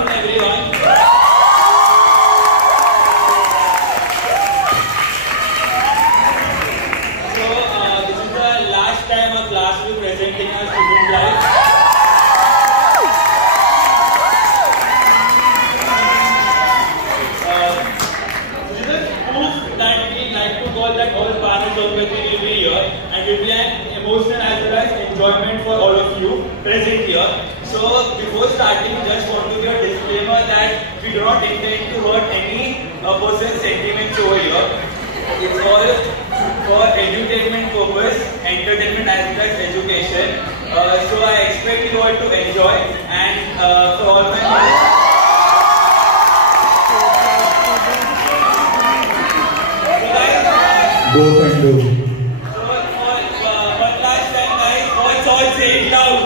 afternoon, everyone. So, this is the last time a class will be presenting our student life. This is a proof that we like to call that all parents of will be here, and it will be an emotional as well as enjoyment for all of you present here. So before starting, just want to give a disclaimer that we do not intend to hurt any person's sentiments over here. It's all for edutainment purpose, entertainment as well as education. So I expect you all to enjoy, and for all my both and do. So one last time, guys, what's all say loud?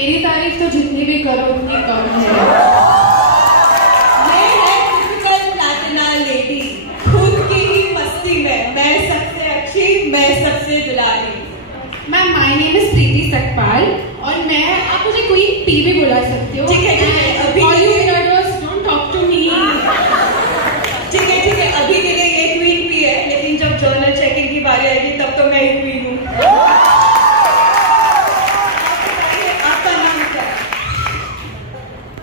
मेरी तारीफ तो जितनी भी करो उतनी कम है। ये है टिपिकल प्लैटिना लेडी, खुद की ही मस्ती में मैं सबसे अच्छी, मैं सबसे दुलारी। मैम, माय नेम इज प्रीति सकपाल और मैं, आप मुझे क्वीन पी भी बुला सकते हो। ठीक है, अभी all you nerds don't talk to me. ठीक है, अभी के लिए ये क्वीन पी है, लेकिन जब जर्नल चेकिंग की बारी आएगी तब तो मैं ही क्वीन हूँ।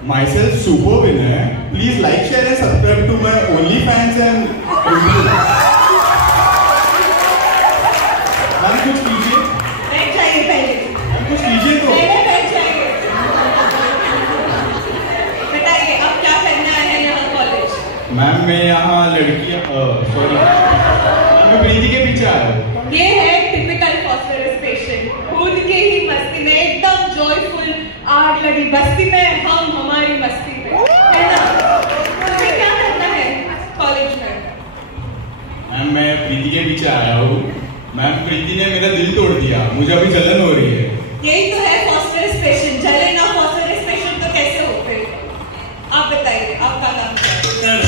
Myself Super Winner. Please like, share and subscribe to my OnlyFans and YouTube. Ma'am कुछ कीजिए। बैठ जाइए पहले। मैम कुछ कीजिए तो। पहले बैठ जाइए। बताइए अब क्या करना है यहाँ कॉलेज? मैम मैं यहाँ लड़कियाँ सॉरी मैं प्रीति के पीछे आ रहा हूँ। ये है टिपिकल फॉस्फरस पेशेंट, खुद के ही मस्ती में एकदम जॉयफुल, आग लगी बस्ती में, हम हमारी मस्ती में, है ना? मुझे क्या करना है कॉलेज में? मैम मैं प्रीति के पीछे आया हूँ। मैम प्रीति ने मेरा दिल तोड़ दिया, मुझे अभी जलन हो रही है। यही तो है फॉस्फरस पेशेंट, जले ना फॉस्फरस पेशेंट तो कैसे हो फिर? आप बताइए आपका नाम क्या है?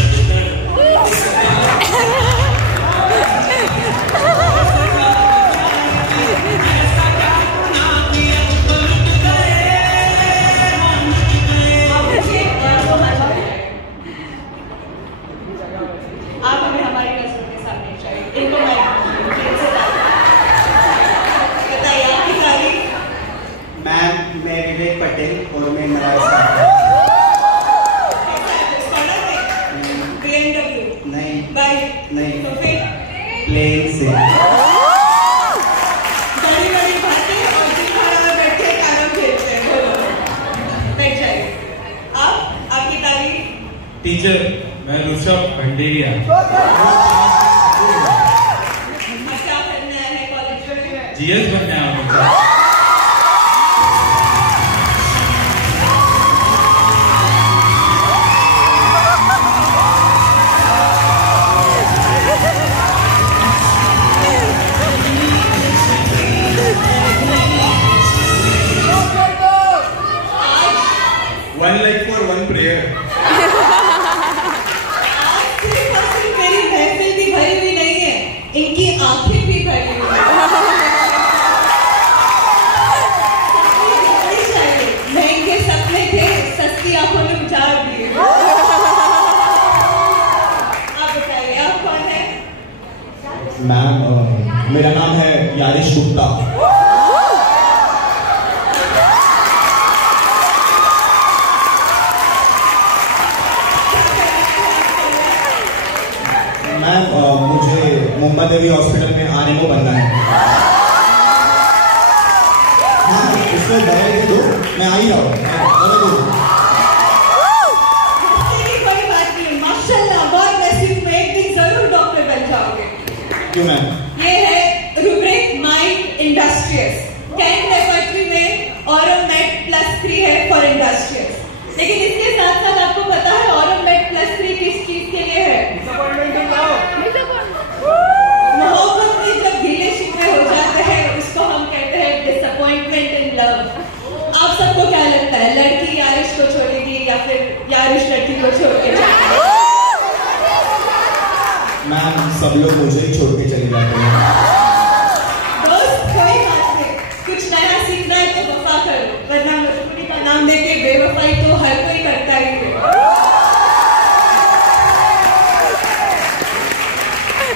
आप हमें हमारी नजरों के सामने चाहिए। इनको बताइए आपकी तारीफ। मैम मैं विवेक पटेल और मैं मराठी BMW नहीं बाइक नहीं तो फिर प्लेन से बड़ी बड़ी बातें और दिल भरा टीचर, मैं ऋषभ भंडेरिया। क्या करना है कॉलेज में? जीएस बनना है मुझे। One life for one prayer. आज सिर्फ और सिर्फ मेरी महफिल भी भरी हुई नहीं है, इनकी आंखें भी भरी हुई हैं। महंगे सपने थे, सस्ती आंखों ने उजाड़ दिए। आप बताइए, आप कौन है? मैम, मेरा नाम है यारिश गुप्ता। मैम, मुझे मुंबई देवी हॉस्पिटल में आरएमओ बनना है। हाँ, इसको दवाई दे दो, मैं आ ही रहा हूँ। कोई बात नहीं, माशाल्लाह, बहुत वैसे तुम एक दिन जरूर डॉक्टर बन जाओगे। क्यों मैम? ये है rubric mind industrious. Kent laboratory में ऑरोमेट +3 है फॉर इंडस्ट्रियस। लेकिन इसके साथ साथ आपको पता है ऑरोमेट +3 किस चीज के लिए है? मोहब्बत में जब ढीले शिकवे हो जाते हैं उसको हम कहते हैं डिसअपॉइंटमेंट इन लव। आप सबको क्या लगता है, लड़की यारिश को छोड़ेगी या फिर यारिश लड़की को छोड़ के जाएगी? मैम, सब लोग मुझे ही छोड़ के चले जाते हैं। दोस्त, कोई बात नहीं, कुछ नया सीखना है तो वफा करो, वरना मजबूरी का नाम लेके बेवफाई तो हर कोई करता ही है।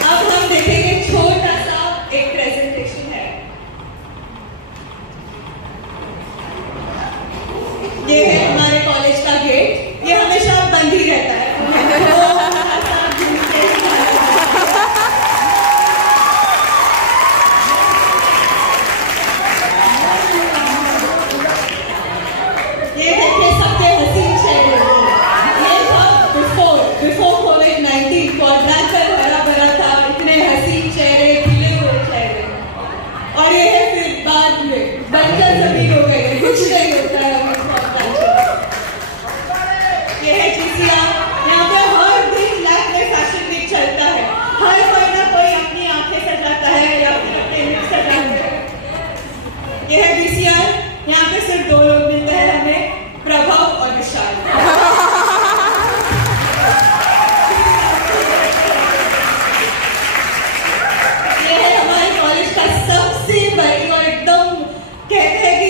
अब हम देखेंगे छोटा सा एक प्रेजेंटेशन है। ये है हमारे कॉलेज का गेट, ये हमेशा बंद ही रहता है। ये देखिए सबके हसीन चेहरे। ये था बिफोर कोविड-19, क्वाड्रेंगल भरा भरा था, इतने हसीन चेहरे, खिले हुए चेहरे। और ये है फिर बाद में बंजर जमीन हो गई, कुछ नहीं होता है अभी क्वाड्रेंगल। ये है GCR, यहाँ पे हर दिन लैब में फैशन वीक चलता है। हर कोई ना कोई अपनी आंखें सजाता है या फिर अपने लिप्स सजाते हैं। ये है BCR, यहाँ पे सिर्फ 2 लोग मिलते हैं हमें, प्रभाव और विशाल। ये है हमारे कॉलेज का सबसे बड़ी और एकदम कहते हैं कि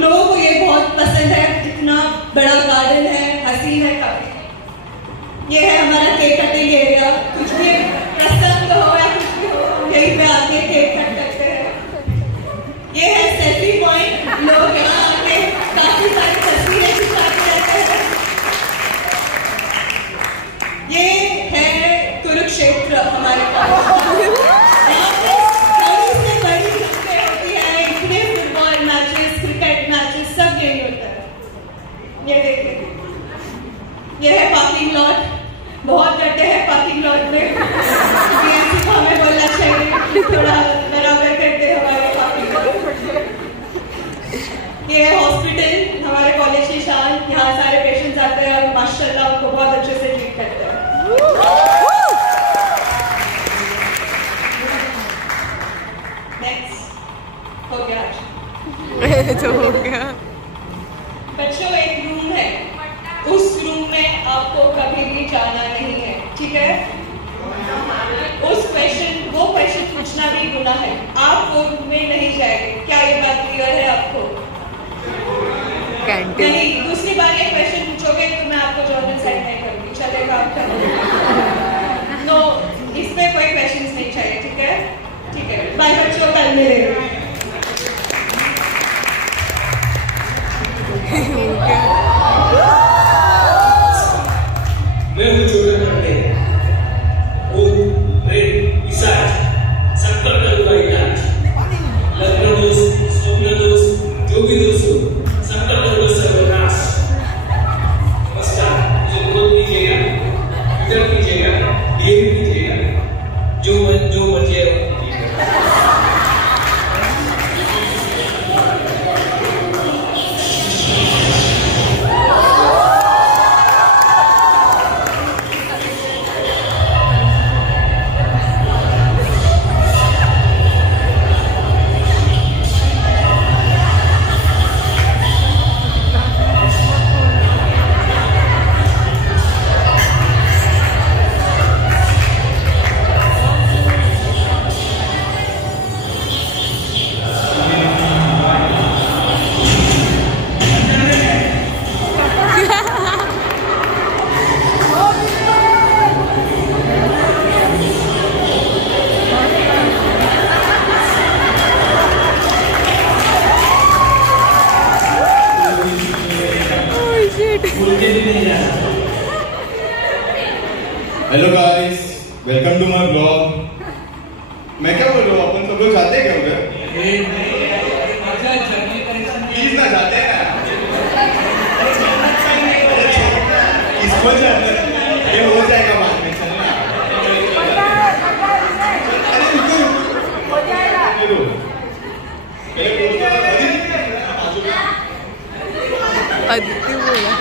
लोगों को ये बहुत पसंद है, इतना बड़ा गार्डन है, हसीन है काफी। ये है हमारा केक कटिंग एरिया, कुछ भी प्रसंग हो या कुछ भी हो, यहीं पे आके केक कट करते हैं। ये है सेल्फी पॉइंट, लोग यहाँ आके काफी सारी तस्वीरें खिंचाते रहते हैं। ये है कुरुक्षेत्र हमारे कॉलेज। यहाँ पे बड़ी से बड़ी खेल होती है, इतने फुटबॉल मैचेस, क्रिकेट मैचेस सब यही होता है। ये देखिए, ये है पार्किंग लॉट, बहुत डरते हैं पार्किंग लॉट में। BMC को हमें बोलना चाहिए थोड़ा बराबर करते हमारे पार्किंग लॉट। ये है हॉस्पिटल, हमारे कॉलेज की शान, यहाँ सारे पेशेंट्स आते हैं और माशाल्लाह उनको बहुत अच्छे से ट्रीट करते हैं। नेक्स्ट हो गया तो हो गया। बच्चों, एक रूम है, उस रूम में आपको कभी भी जाना नहीं है, ठीक है? वो क्वेश्चन पूछना भी गुनाह है, आप वो रूम में नहीं जाएंगे। क्या ये बात क्लियर है आपको? कैंटीन। नहीं, दूसरी बार ये क्वेश्चन पूछोगे तो मैं आपको जॉर्नल सेंड नहीं करूंगी, चलेगा आपका? नो, इस पे कोई क्वेश्चंस नहीं चाहिए, ठीक है? ठीक है, बाय बच्चों, कल मिलेंगे। मैं हूँ छोटे पट्टे, भूत, प्रेत, पिशाच, सबका करूँगा इलाज। लग्न दोष, स्वप्न दोष, जो भी दोष हो, सबका करूँगा सर्वनाश। नमस्कार, मुझे बहुत कीजिएगा। Hello guys, welcome to my blog. मैं क्या बोल रहा हूँ, अपन सब लोग जाते हैं क्या उधर? प्लीज ना जाते हैं इसको जाते हैं, ये हो जाएगा बाद में, चलना। अरे रुको, हो जाएगा। अदिति बोला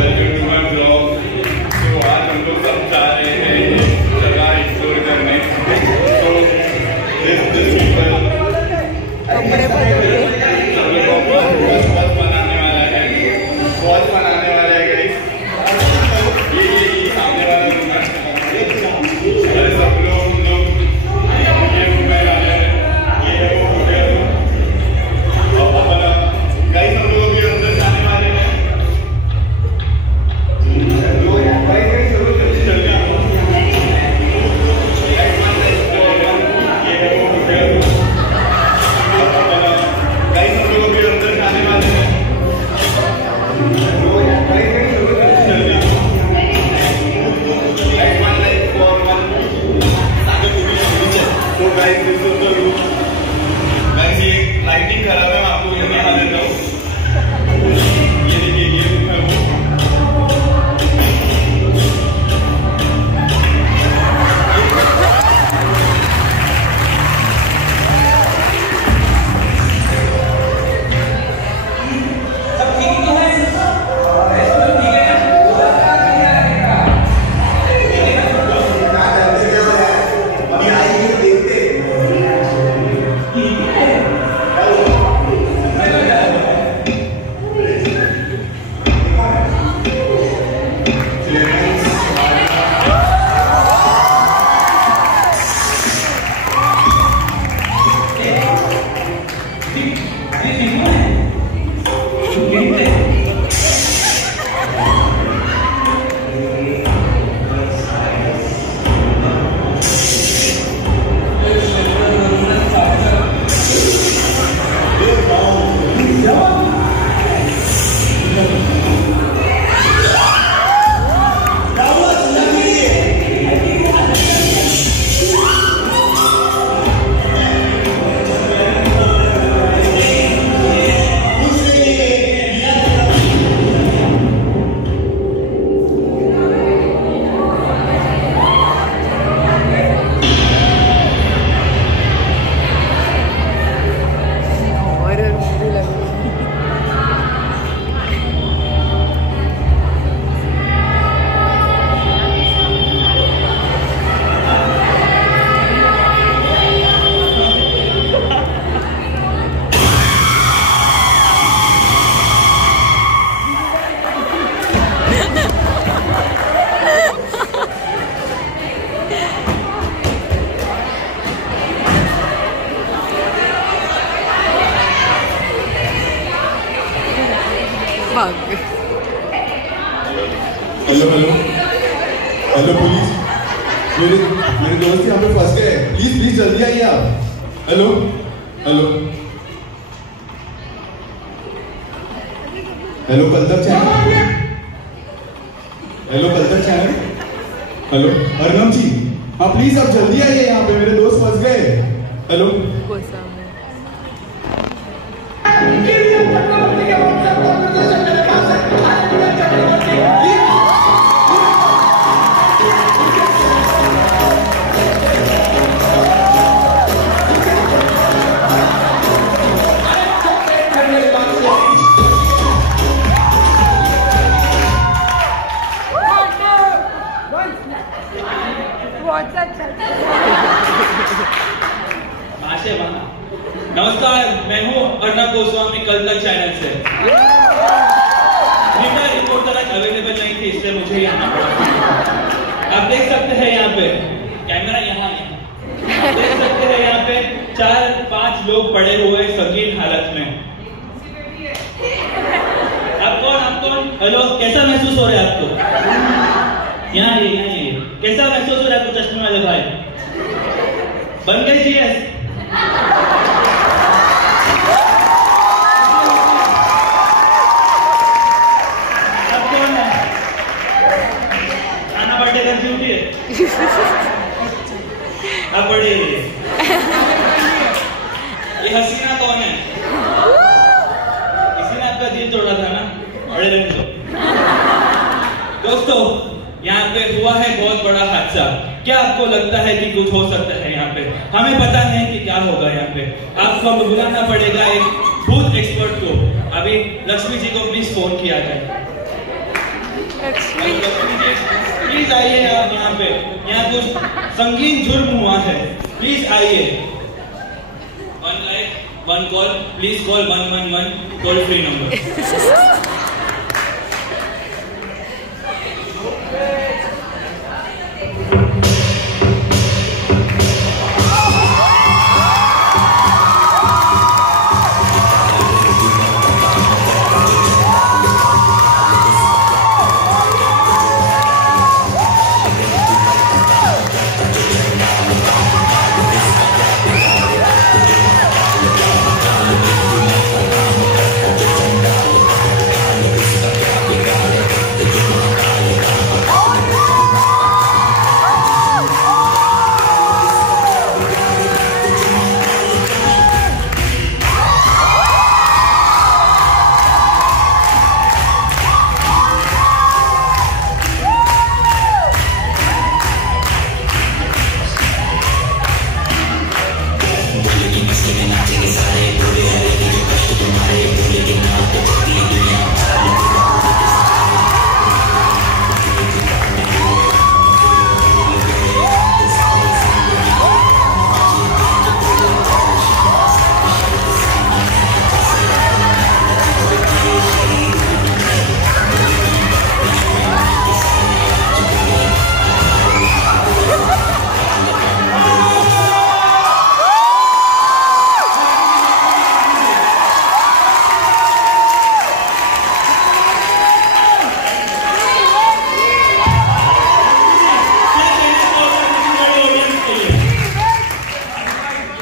वेलकम टू माय ब्लॉग। तो आज हम लोग सब जा रहे हैं जगह एक्सप्लोर करने। तो दिस पीपल कपड़े बहुत बनाने वाला है, बहुत बनाने वाला है गाइस। ये सामने वाला रूम है, अरे सब लोग ये रूम में आ रहे हैं, ये है वो होटल। गाइस हम लोग अभी अंदर जाने वाले हैं। लाइटिंग खराब है, मैं आपको ये दिखा देता हूँ। ये देखिए, ये रूम है वो। हेलो हेलो हेलो पुलिस, मेरे दोस्त यहाँ पे फंस गए, प्लीज प्लीज जल्दी आइए आप। हेलो हेलो हेलो कल तक चैनल, हेलो कल तक चैनल, हेलो अर्नब जी, हाँ प्लीज आप जल्दी आइए यहाँ पे, मेरे दोस्त फंस गए। हेलो नमस्कार, मैं हूँ अर्नब गोस्वामी कल तक चैनल से। रिपोर्ट तक अवेलेबल नहीं थी, इसलिए मुझे यहाँ आप देख सकते हैं यहाँ पे कैमरा यहाँ देख सकते हैं यहाँ पे 4-5 लोग पड़े हुए संगीन हालत में। आप कौन? हेलो, कैसा महसूस हो रहा है आपको? यहाँ कैसा महसूस हो रहा है आपको चश्मे वाले भाई? बन गए जीएस? पटेल ड्यूटी है। अब पढ़े ये हसीना कौन है? किसी ने आपका दिल तोड़ा था ना? पढ़े रहने दो। दोस्तों यहाँ पे हुआ है बहुत बड़ा हादसा। क्या आपको लगता है कि कुछ हो सकता है यहाँ पे? हमें पता नहीं कि क्या होगा यहाँ पे। आपको अब बुलाना पड़ेगा एक भूत एक्सपर्ट को। अभी लक्ष्मी जी को प्लीज फोन किया जाए। लक्ष्मी जी प्लीज आइए आप यहाँ पे। यहाँ कुछ संगीन जुर्म हुआ है, प्लीज आइए। 1 life 1 call, please call 111 toll free number.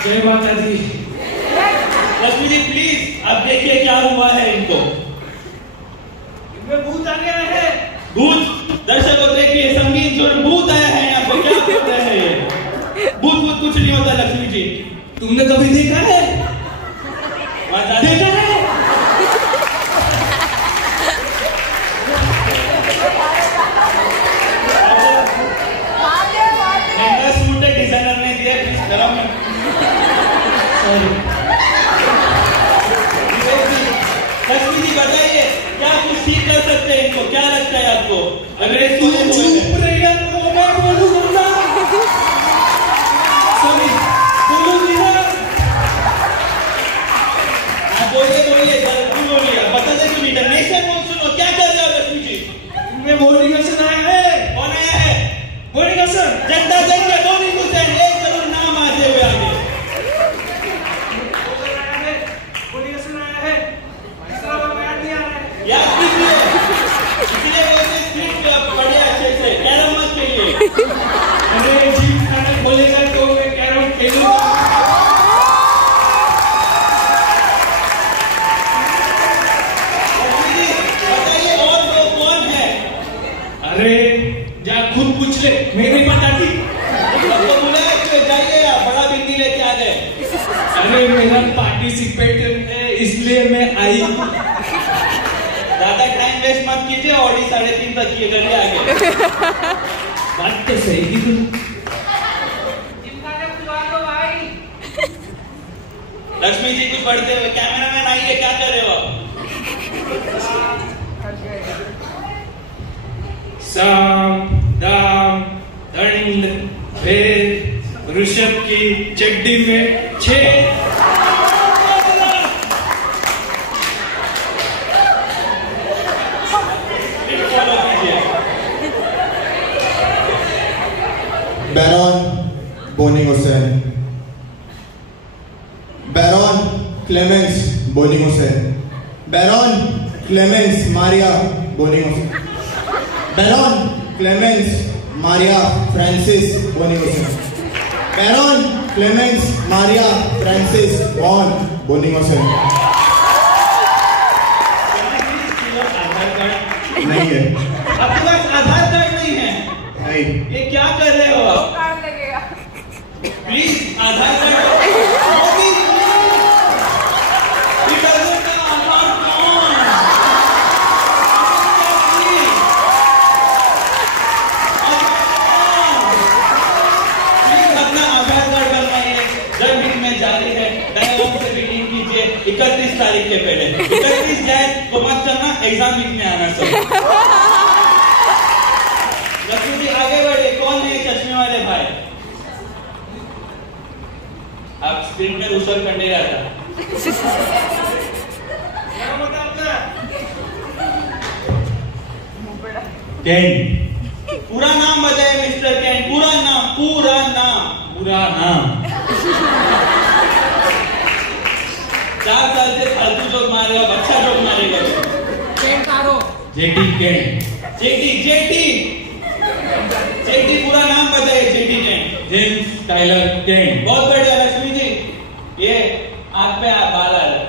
जय माता दी। लक्ष्मी जी प्लीज अब देखिए क्या हुआ है इनको। इनमें भूत आ गया है। भूत? दर्शकों देखिए संगीन जुर्म, भूत आया है यहाँ पे। क्या बोल रहे हैं ये? भूत भूत कुछ नहीं होता लक्ष्मी जी। तुमने कभी देखा है? देखा है? महंगा सूट है डिजाइनर ने दिया, प्लीज जरा मैं लक्ष्मी जी बताइए क्या कुछ ठीक कर सकते हैं इनको? क्या लगता है आपको? अरे तू चुप रह यार, तो मैं बोलूंगा ना। सॉरी, बोलूंगी ना। आप बोलिए जल्दी बोलिए। बता दे क्यों इंटरनेशनल कौन सुनो क्या कर रहे हो लक्ष्मी जी? मैं बोर्डिंग से आया है। कौन आया है? Boarding sir. जनता देख के दो नहीं कुछ है, एक जरूर नाम आते हुए आगे। याद कीजिए, इसलिए वैसे स्क्रिप्ट पढ़े अच्छे से। कैरम मत खेलिए। अरे जिम खाना खोलेगा तो मैं कैरम खेलूंगा। बताइए और वो कौन है? अरे जा खुद पूछ ले, मैं नहीं बताती। आपको बुलाया क्यों? जाइए आप, बड़ा बिंदी लेके आ गए। अरे मेरा पार्टिसिपेट है इसलिए मैं आई। ज्यादा टाइम वेस्ट मत कीजिए। ऑडी 3:30 तक किए करके आगे। बात तो सही की तुम। लक्ष्मी जी कुछ पढ़ते हुए। कैमरामैन आइए, क्या कर रहे हो आप? साम दाम दंड भेद ऋषभ की चड्डी में 6। Baron Boenninghausen, Baron Clemens Boenninghausen, Baron Clemens Maria Boenninghausen, Baron Clemens Maria Francis Boenninghausen, Baron Clemens Maria Francis von Boenninghausen. Aadhaar card नहीं है। आपके पास आधार कार्ड नहीं है? नहीं। ये क्या कर रहे हो आप? कार्ड लगेगा। प्लीज आधार कार्ड जारी है, डायलॉग से बिगिन कीजिए 31 तारीख के पहले। 31 जाए तो मत करना, एग्जाम लिखने आना सब। लक्ष्मी जी आगे बढ़े, कौन है चश्मे वाले भाई? आप स्क्रीन में उछल कर नहीं रहता। केन। पूरा नाम बताइए मिस्टर केन, पूरा नाम, पूरा नाम। 4 साल से फालतू जोक मारेगा, अच्छा जोक मारेगा। जेटी केन। जेटी पूरा नाम बताइए। जेटी केन। जेम्स टाइलर केन। बहुत बढ़िया लक्ष्मी जी, ये आंख पे बाल आ रहे।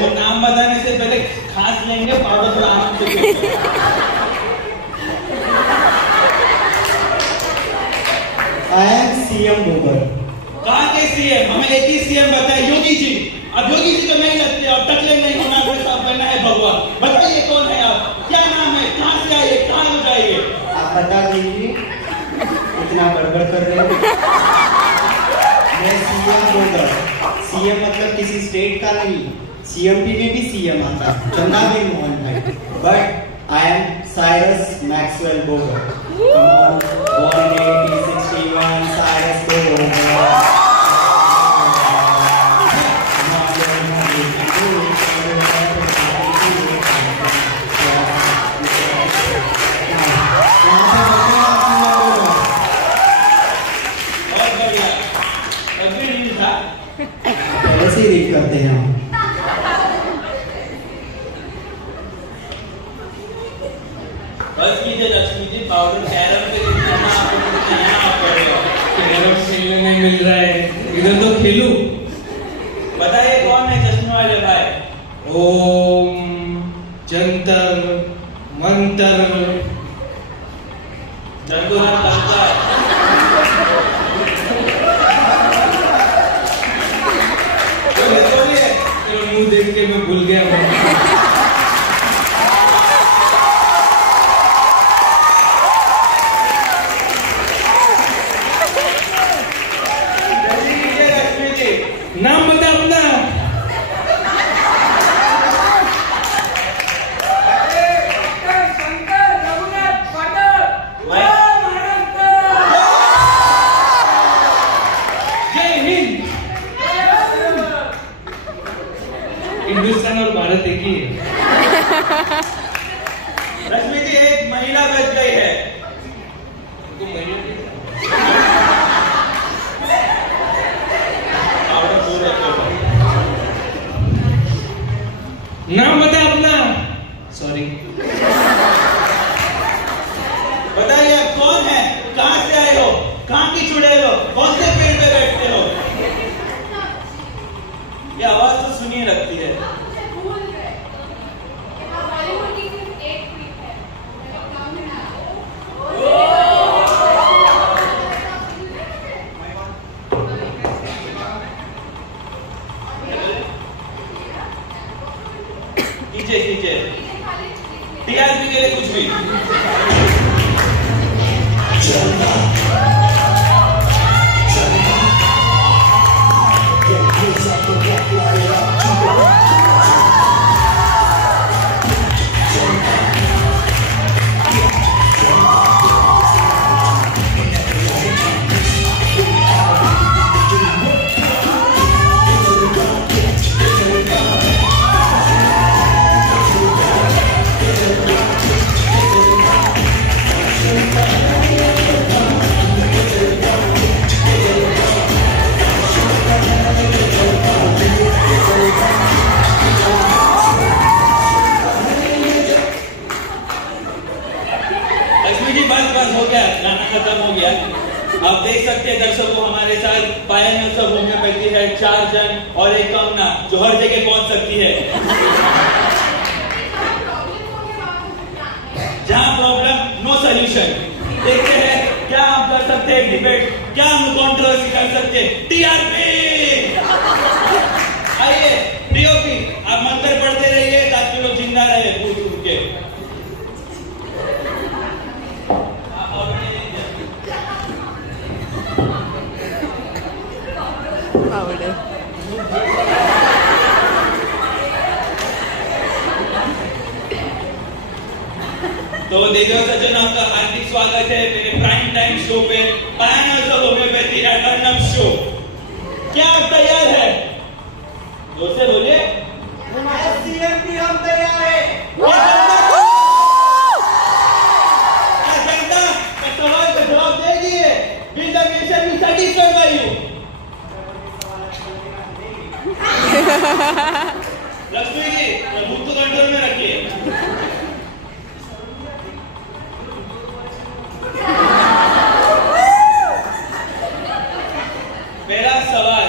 वो नाम बताने से पहले खांस लेंगे, पाउडर थोड़ा आराम से I am CM बोगर। कहाँ के सीएम? हमें एक ही सीएम बताए, योगी जी। अब योगी जी तो नहीं लगते, अब टकले नहीं होना, कोई साहब बनना है भगवान। बताइए कौन है आप, क्या नाम है, कहाँ से आइए, कहाँ हो जाइए? आप बता दीजिए, इतना गड़बड़ कर रहे हो। मैं CM बोगर। CM मतलब किसी स्टेट का नहीं, CMP में भी CM आता है, चंदावीर मोहन भाई। But I am Cyrus Maxwell Boger. Come on, born in 1861, Cyrus Boger. पहले से ही रीड करते हैं हम। बस कीजिए लक्ष्मी जी, पाउडर कैरम के लिए आपको यहाँ पड़ेगा। कैरम खेलने नहीं मिल रहा है, इधर तो खेलूं। बताइए कौन है चश्मे वाले भाई? ओम जंतर मंतर जंतुनाथ लगता है। तेरा मुंह देख के मैं भूल गया हूँ। नाम बता अपना। जय हिंद। हिंदुस्तान और भारत एक ही है। लक्ष्मी जी एक महिला बच गई है। नाम बता अपना। सॉरी। बताइए आप कौन है, कहाँ से आए हो, कहाँ की चुड़ैल हो, कौन से पेड़ पे बैठते हो? ये आवाज तो सुनी लगती है। कीजिए टीआरपी के लिए कुछ भी। हमारे साथ पायनियर्स ऑफ होम्योपैथी है 4 जन और एक कंगना जो हर जगह पहुंच सकती है। जहां प्रॉब्लम नो सॉल्यूशन। देखते हैं क्या हम कर सकते हैं डिबेट, क्या हम कंट्रोवर्सी कर सकते हैं। टीआरपी आइए डीओपी आप मंत्र पढ़ते रहिए ताकि लोग जिंदा रहे कूद कूद के। तो देवियों सज्जन आपका हार्दिक स्वागत है मेरे प्राइम टाइम शो पे pioneers of homeopathy at Arnab show. क्या आप तैयार है? जोर से बोलिए। सीएमपी हम तैयार है। क्या जनता का सवाल का जवाब देगी? Will the nation be satisfied by you? Lakshmi ji प्रभु को कंट्रोल में रखिए। मेरा सवाल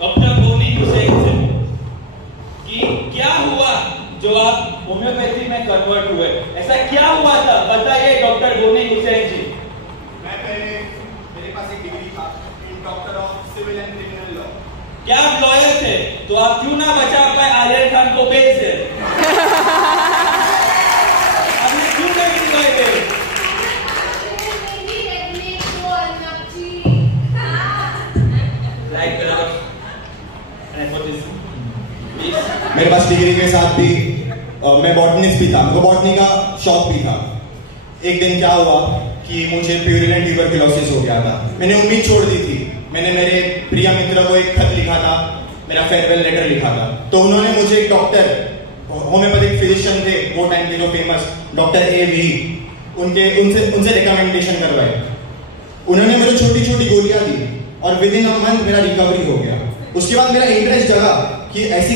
डॉक्टर बोनी हुसैन से कि क्या हुआ जो आप होम्योपैथी में कन्वर्ट हुए? ऐसा क्या हुआ था बताइए डॉक्टर बोनी हुसैन जी। मैं पहले मेरे पास एक डिग्री था in doctor of civil and criminal law. क्या आप लॉयर थे तो आप क्यों ना बचा पाए आलिया खान को बेल से? आपने क्यों नहीं दिलवाए बेल? मेरे पास डिग्री के साथ भी मैं बॉटनिस्ट भी था, मुझे बॉटनी का शौक भी था। एक दिन क्या हुआ कि मुझे प्यूरिलेंट ट्यूबरकुलोसिस हो गया था। मैंने उम्मीद छोड़ दी थी। मैंने मेरे प्रिय मित्र को एक खत लिखा था, मेरा फेयरवेल लेटर लिखा था। तो उन्होंने मुझे एक डॉक्टर होम्योपैथिक फिजिशियन थे वो टाइम के जो फेमस डॉक्टर ए.वी. उनसे रिकमेंडेशन करवाए। उन्होंने मुझे छोटी छोटी गोलियां दी और विद इन अ मंथ मेरा रिकवरी हो गया। उसके बाद मेरा इंटरेस्ट जगा कि ऐसा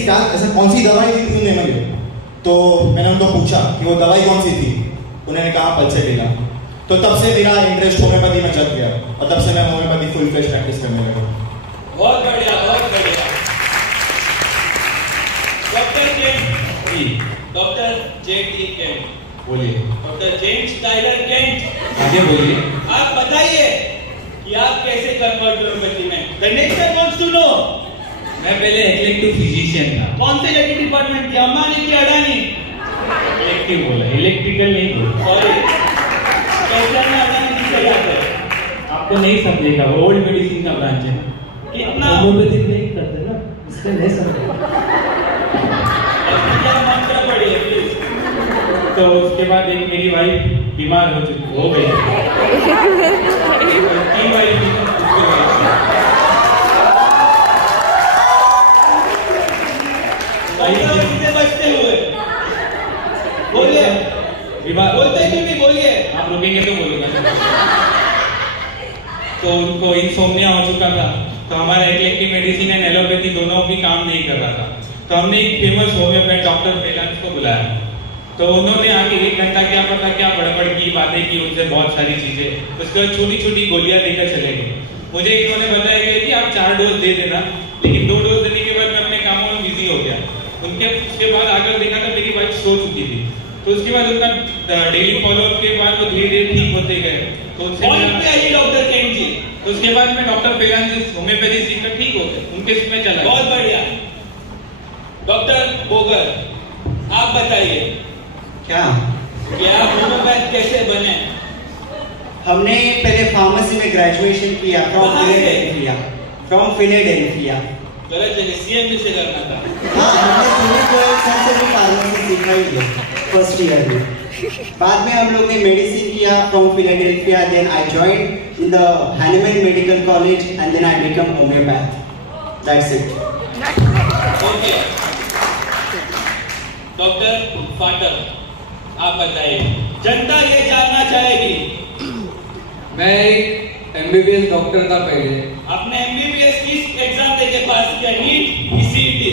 कौन सी दवाई दी थी उन्होंने मुझे। तो मैंने उनको पूछा कि वो दवाई कौन सी थी। उन्होंने कहा पल्सेटिला। तो तब से मेरा इंटरेस्ट होम्योपैथी में जग गया और तब से मैं होम्योपैथी फुल फ्लेज प्रैक्टिस करने लगा। बहुत बढ़िया, बहुत बढ़िया। Doctor Kent ji, doctor J T. Kent बोलिए। डॉक्टर जेम्स टाइलर केंट आगे बोलिए। आप बताइए कि आप कैसे कन्वर्ट होम्योपैथी में? The nation wants to know. मैं पहले इलेक्टिव फिजिशियन था। कौन से इलेक्ट्रिक डिपार्टमेंट की, अंबानी की अडानी? इलेक्टिव बोला, इलेक्ट्रिकल नहीं बोला। सॉरी, कैसे में अडानी की जाता है? आपको नहीं समझेगा, वो ओल्ड मेडिसिन का ब्रांच है ना। कितना होम्योपैथी नहीं करते ना, इसलिए नहीं समझेगा। क्या मंत्र पढ़िए प्लीज। तो उसके बाद एक मेरी वाइफ बीमार हो गई। की वाइफ से बचते हुए बोलिए, बोलते क्यों नहीं? बोलिए। आप रुकेंगे तो बोलूंगा। तो उनको इंसोम्निया हो चुका था। तो हमारा इलेक्टिव मेडिसिन एंड एलोपैथी दोनों भी काम नहीं कर रहा था। तो हमने एक फेमस होम्योपैथ डॉक्टर फेलांस को बुलाया। तो उन्होंने आके 1 घंटा क्या पता क्या बड़बड़ की बातें की उनसे, बहुत सारी चीजें। उसके बाद छोटी छोटी गोलियां देकर चले गए। मुझे इन्होंने बताया गया कि आप 4 डोज दे देना, लेकिन 2 डोज देने के बाद मैं अपने कामों में बिजी हो गया। उसके बाद आगे देखा तो मेरी वाइफ सो चुकी थी। तो उसके बाद उनका डेली फॉलोअप के बाद वो धीरे धीरे ठीक होते गए। तो उनसे डॉक्टर केंट जी, तो उसके बाद मैं डॉक्टर फेलांस होम्योपैथी सीखकर ठीक होते, उनके इसमें चला। बहुत बढ़िया। डॉक्टर बोगर आप बताइए क्या कि आप होम्योपैथ कैसे बने? हमने पहले फार्मेसी में ग्रेजुएशन किया फ्रॉम फिलाडेल्फिया। गलत जगह, सीएमबी से करना था। हाँ, हमने से भी फार्मेसी सीखा ही है फर्स्ट ईयर में। बाद में हम लोग ने मेडिसिन किया from Philadelphia. Then I joined in the Hahnemann medical college and then I become homeopath. That's it. Okay doctor Phatak आप बताइए, जनता ये जानना चाहेगी। मैं एक एमबीबीएस डॉक्टर था पहले। आपने एमबीबीएस किस एग्जाम देके पास किया? नीट की सीईटी?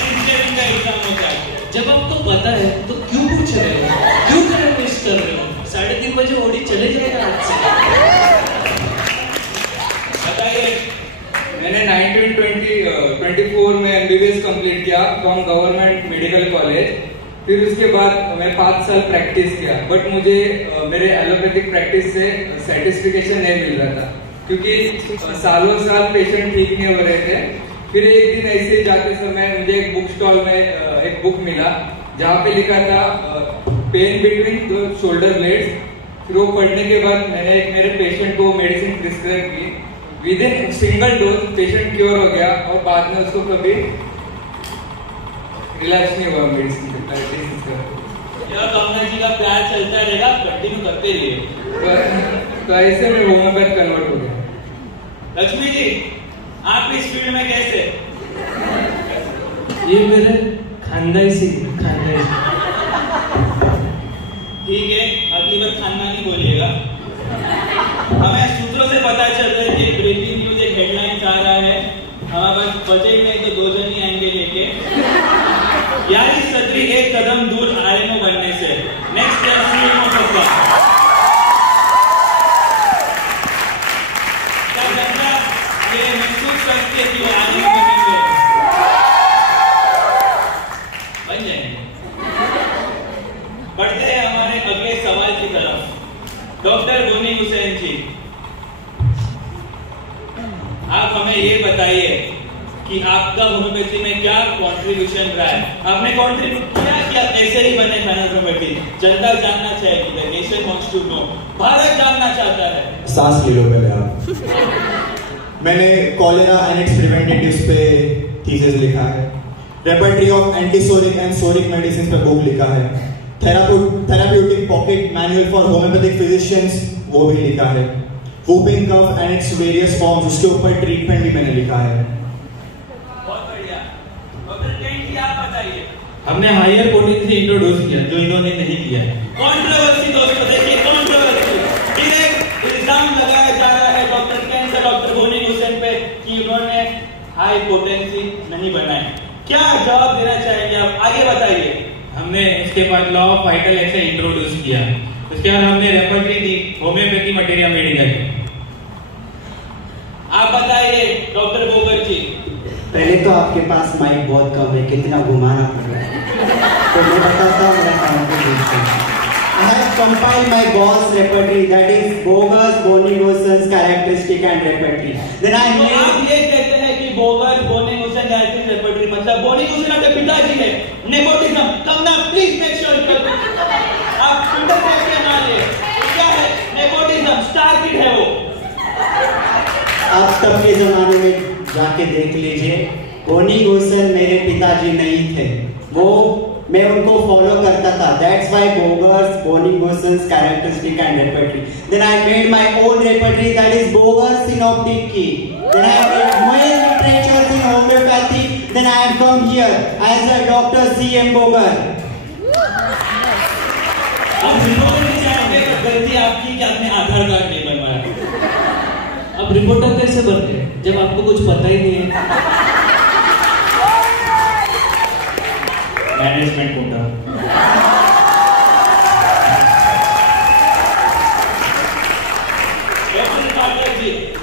इंजीनियरिंग का एग्जाम होता है। जब आपको पता है तो क्यों पूछ रहे हो? क्यों MBBS कंप्लीट किया फ्रॉम गवर्नमेंट मेडिकल कॉलेज। फिर उसके बाद मैं 5 साल प्रैक्टिस किया, बट मुझे मेरे एलोपैथिक प्रैक्टिस से सेटिस्फिकेशन नहीं मिल रहा था, क्योंकि सालों साल पेशेंट ठीक नहीं हो रहे थे। फिर एक दिन ऐसे ही जाते समय मुझे एक बुक स्टॉल में एक बुक मिला जहाँ पे लिखा था pain between the shoulder blades. फिर वो पढ़ने के बाद मैंने एक मेरे पेशेंट को मेडिसिन प्रिस्क्राइब की। With in single dose patient cure हो गया और बाद में उसको कभी रिलैक्स नहीं हुआ मेडिसिन का। जी का प्यार चलता रहेगा, कंटिन्यू करते रहिए। तो ऐसे में होम्योपैथ कन्वर्ट हो गया। लक्ष्मी जी, आप इस फील्ड में कैसे? ये मेरे खानदानी से ठीक है, अगली बार खानदानी बोलिएगा। हमें सूत्रों से पता चल रहा है कि ब्रेकिंग न्यूज एक हेडलाइन आ रहा है, हमारे पास बजट में तो 2 जन ही आएंगे लेके। यानी सत्री एक कदम दूर आरएमओ बनने से। नेक्स्ट क्या जनता ये महसूस करती है कि वो आरएमओ बनेंगे, बन जाएंगे। बढ़ते हैं हमारे अगले सवाल की तरफ। डॉक्टर बोनी हुसैन जी, आप हमें ये बताइए कि आपका होम्योपैथी में क्या कंट्रीब्यूशन रहा है? आपने कंट्रीब्यूट क्या ऐसे ही बने फाइनल होम्योपैथी? जनता जानना चाहेगी, the nation wants to know, Bharat जानना चाहता है। सांस ले लो पहले आप। मैंने कॉलेरा एंड इट्स प्रिवेंटिव्स पे थीसिस लिखा है। Repertory of antipsoric and psoric medicine पे बुक लिखा है। Therapeutic pocket manual for homeopathic physicians वो भी लिखा है। Whooping cough and its various forms, उसके ऊपर ट्रीटमेंट भी मैंने लिखा है। बहुत बढ़िया। डॉक्टर केंट जी, आप बताइए। हमने हायर पोटेंसी इंट्रोड्यूस किया जो इन्होंने नहीं किया। कंट्रोवर्सी दोस्तों, देखिए कंट्रोवर्सी। डायरेक्ट इल्जाम लगाया जा रहा है डॉक्टर केंट से डॉक्टर बोनी हुसैन पे कि उन्होंने हाई पोटेंसी नहीं बनाई। क्या जवाब देना चाहेंगे आप? आगे बताइए। हमने इसके बाद लॉ ऑफ वाइटल ऐसे इंट्रोड्यूस किया। उसके बाद हमने रेपर्टरी दी होम्योपैथी मटेरियल मेडिकल। आप बताइए डॉक्टर बोगर जी। पहले तो आपके पास माइक बहुत कम है, कितना घुमाना पड़ रहा है, तो मैं बताता हूँ मेरा contribution. I have compiled my boss repertory, that is Boger's, Bonnie-Wilson's characteristic and repertory. Then I made. आप ये कहते हैं कि बोगर, बोनी-विल्सन characteristic repertory, मतलब बोनी-विल्सन आपके पिताजी है। नेपोटिज्म, कम ना प्लीज मेक श्योर कर आप फिल्टर कैसे मारे? क्या है नेपोटिज्म? स्टार किड है वो। आप तब के जमाने में जाके देख लीजिए, बोनी-विल्सन मेरे पिताजी नहीं थे, वो मैं उनको फॉलो करता था। That's why Boger's, Bonnie-Wilson's characteristic and repertory. Then I made my own repertory, that is Boger's synoptic key. Then I made my literatures in homeopathy. Then I have come here as a Dr. C.M. Boger. अब reporter नहीं चाहेंगे, गलती आपकी कि आपने आधार card नहीं बनवाया। अब रिपोर्टर कैसे बनते हैं जब आपको कुछ पता ही नहीं है? Management quota.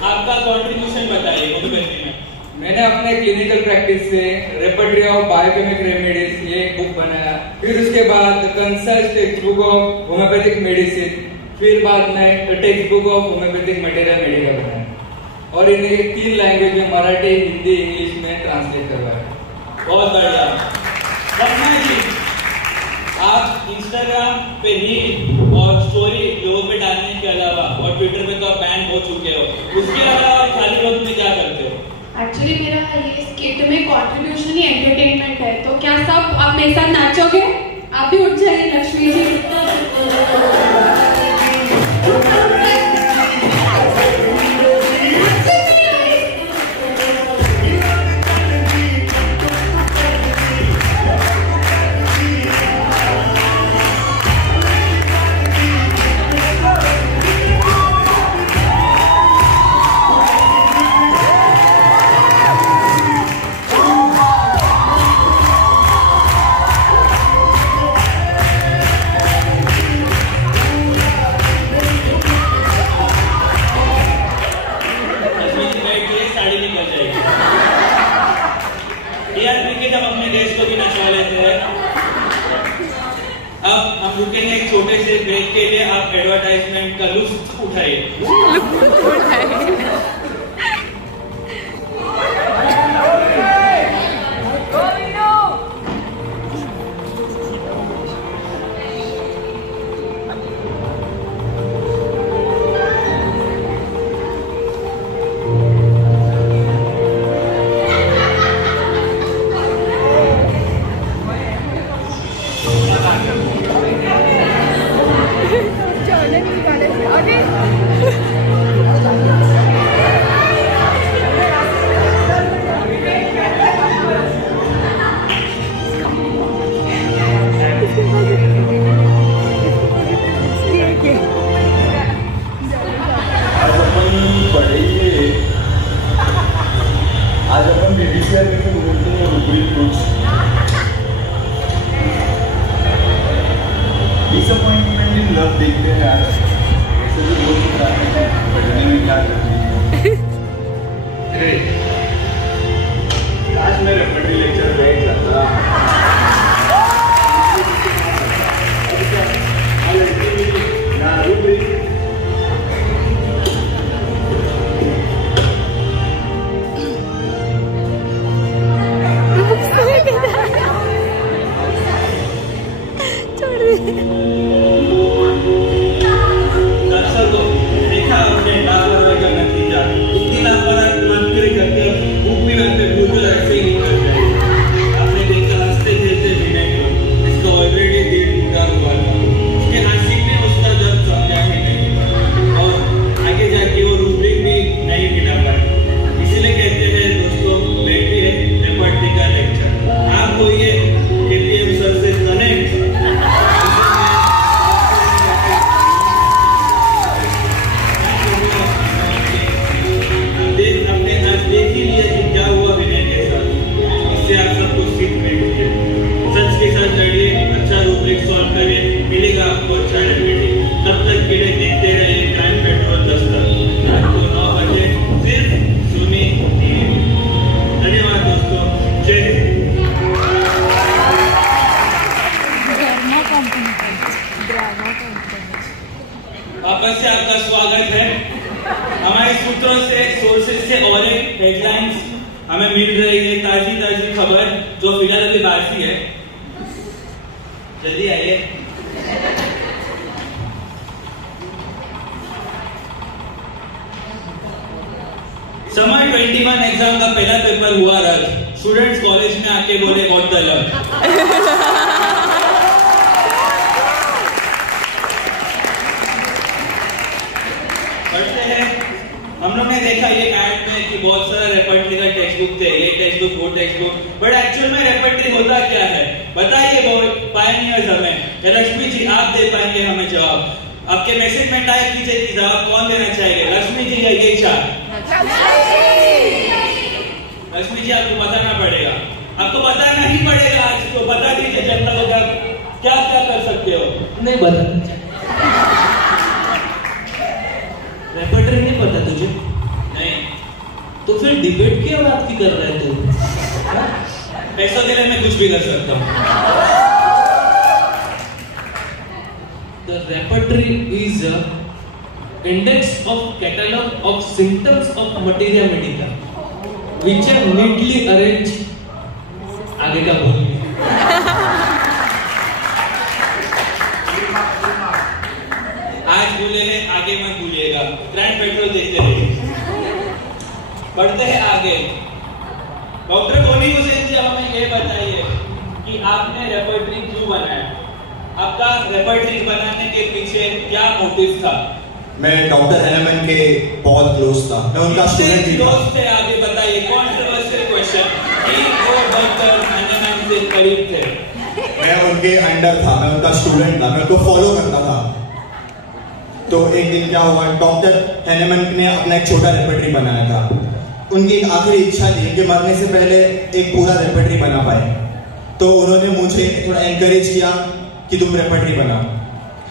आपका कंट्रीब्यूशन बताइए होम्योपैथी में। मैंने अपने क्लिनिकल प्रैक्टिस से रेपर्टरी ऑफ बायोकेमिक रेमेडीज ये बुक बनाया। फिर उसके बाद consult text book of homeopathic medicine, फिर बाद में text book of homeopathic material medical बनाया और इन्हें 3 लैंग्वेज में मराठी, हिंदी, इंग्लिश में ट्रांसलेट करवाया। बहुत बढ़िया। रत्ना जी, आप इंस्टाग्राम पे रील और स्टोरी लोगों पे डालने के अलावा और ट्विटर पे तो आप बैन हो चुके हो, उसके अलावा आप खाली वक्त में क्या करते हो? एक्चुअली मेरा ये स्किट में कंट्रीब्यूशन ही एंटरटेनमेंट है, तो क्या सब आप मेरे साथ नाचोगे? आप भी उठ जाइए लक्ष्मी जी। छोटे से ब्रेक के लिए आप एडवर्टाइजमेंट का लुत्फ उठाइए। डिसअपॉइंटमेंट इन लव देखते हैं यार, ऐसे भी बोल सकता है पढ़ने में क्या करनी है। आज मैं रेपटरी लेक्चर बैठ जाता दर्शकों, देखा आपने लापरवाही का नतीजा। इतनी लापरवाही मस्करी करके भूख भी वैसे बिल्कुल ऐसे ही निकल जाए। आपने देखा हंसते खेलते विनय को, इसका ऑलरेडी दिल टूटा हुआ था। उसके आशिक ने उसका दर्द समझा ही नहीं और आगे जाके वो रूब्रिक भी नहीं गिना पाए। इसीलिए कहते हैं दोस्तों, बैठिए रेपटरी का लेक्चर। आप होइए केटीएम सर से कनेक्ट। देख ही लिया कि क्या हुआ विनय के साथ। इससे आप सबको सीख मिलेगी। सच के साथ लड़िए, अच्छा रूब्रिक सॉल्व करिए, मिलेगा आपको अच्छा रेमेडी। तब तक के लिए देखते रहिए क्राइम पेट्रोल 10 तक, रात को 9 बजे सिर्फ सुनी टीवी। धन्यवाद दोस्तों, जय हिंद। वापस से आपका स्वागत है। हमारे सूत्रों से, सोर्सेज से और एक हेडलाइंस हमें मिल रही है, ताजी ताजी खबर जो फिलहाल अभी बाकी है। जल्दी आइए। समर 21 एग्जाम का पहला पेपर हुआ रद्द। स्टूडेंट्स कॉलेज में आके बोले व्हाट द लक। हम लोग ने देखा ये ऐड में कि बहुत सारा रेपर्टरी का टेक्स्ट बुक थे, ये टेक्स्ट बुक वो टेक्स्ट बुक, बट एक्चुअल में रेपर्टरी होता क्या है बताइए बहुत पायनियर्स हमें। लक्ष्मी जी आप दे पाएंगे हमें जवाब। आपके मैसेज में टाइप कीजिए कि जवाब कौन देना चाहिए, लक्ष्मी जी या ये चार? लक्ष्मी जी आपको बताना पड़ेगा, आपको बताना ही पड़ेगा। आज तो बता दीजिए जनता को क्या क्या कर सकते हो। नहीं बता, रेपर्टरी नहीं पता तुझे? नहीं। तो फिर डिबेट क्या बात की कर रहा है तू? पैसों के लिए मैं कुछ भी कर सकता हूँ। The repertory is a index of catalog of symptoms of materia medica which are neatly arranged. आगे का बोल। आज भूले हैं, आगे मत भूलिएगा। क्राइम पेट्रोल देखते रहिए। बढ़ते हैं आगे। डॉक्टर कोनी हुसैन जी हमें ये बताइए कि आपने रेपर्टरी क्यों बनाया? आपका रेपर्टरी बनाने के पीछे क्या मोटिव था? मैं डॉक्टर हैनेमन के बहुत क्लोज था, मैं उनका स्टूडेंट भी था। क्लोज थे, आगे बताइए। Controversial question. वो डॉक्टर हैनेमन से करीब थे। मैं उनके अंडर था, मैं उनका स्टूडेंट था, मैं उनको फॉलो करता था। तो एक दिन क्या हुआ, डॉक्टर हैनेमन ने अपना एक छोटा रेपर्टरी बनाया था। उनकी एक आखिरी इच्छा थी कि मरने से पहले एक पूरा रेपर्टरी बना पाए। तो उन्होंने मुझे थोड़ा एनकरेज किया कि तुम रेपर्टरी बना।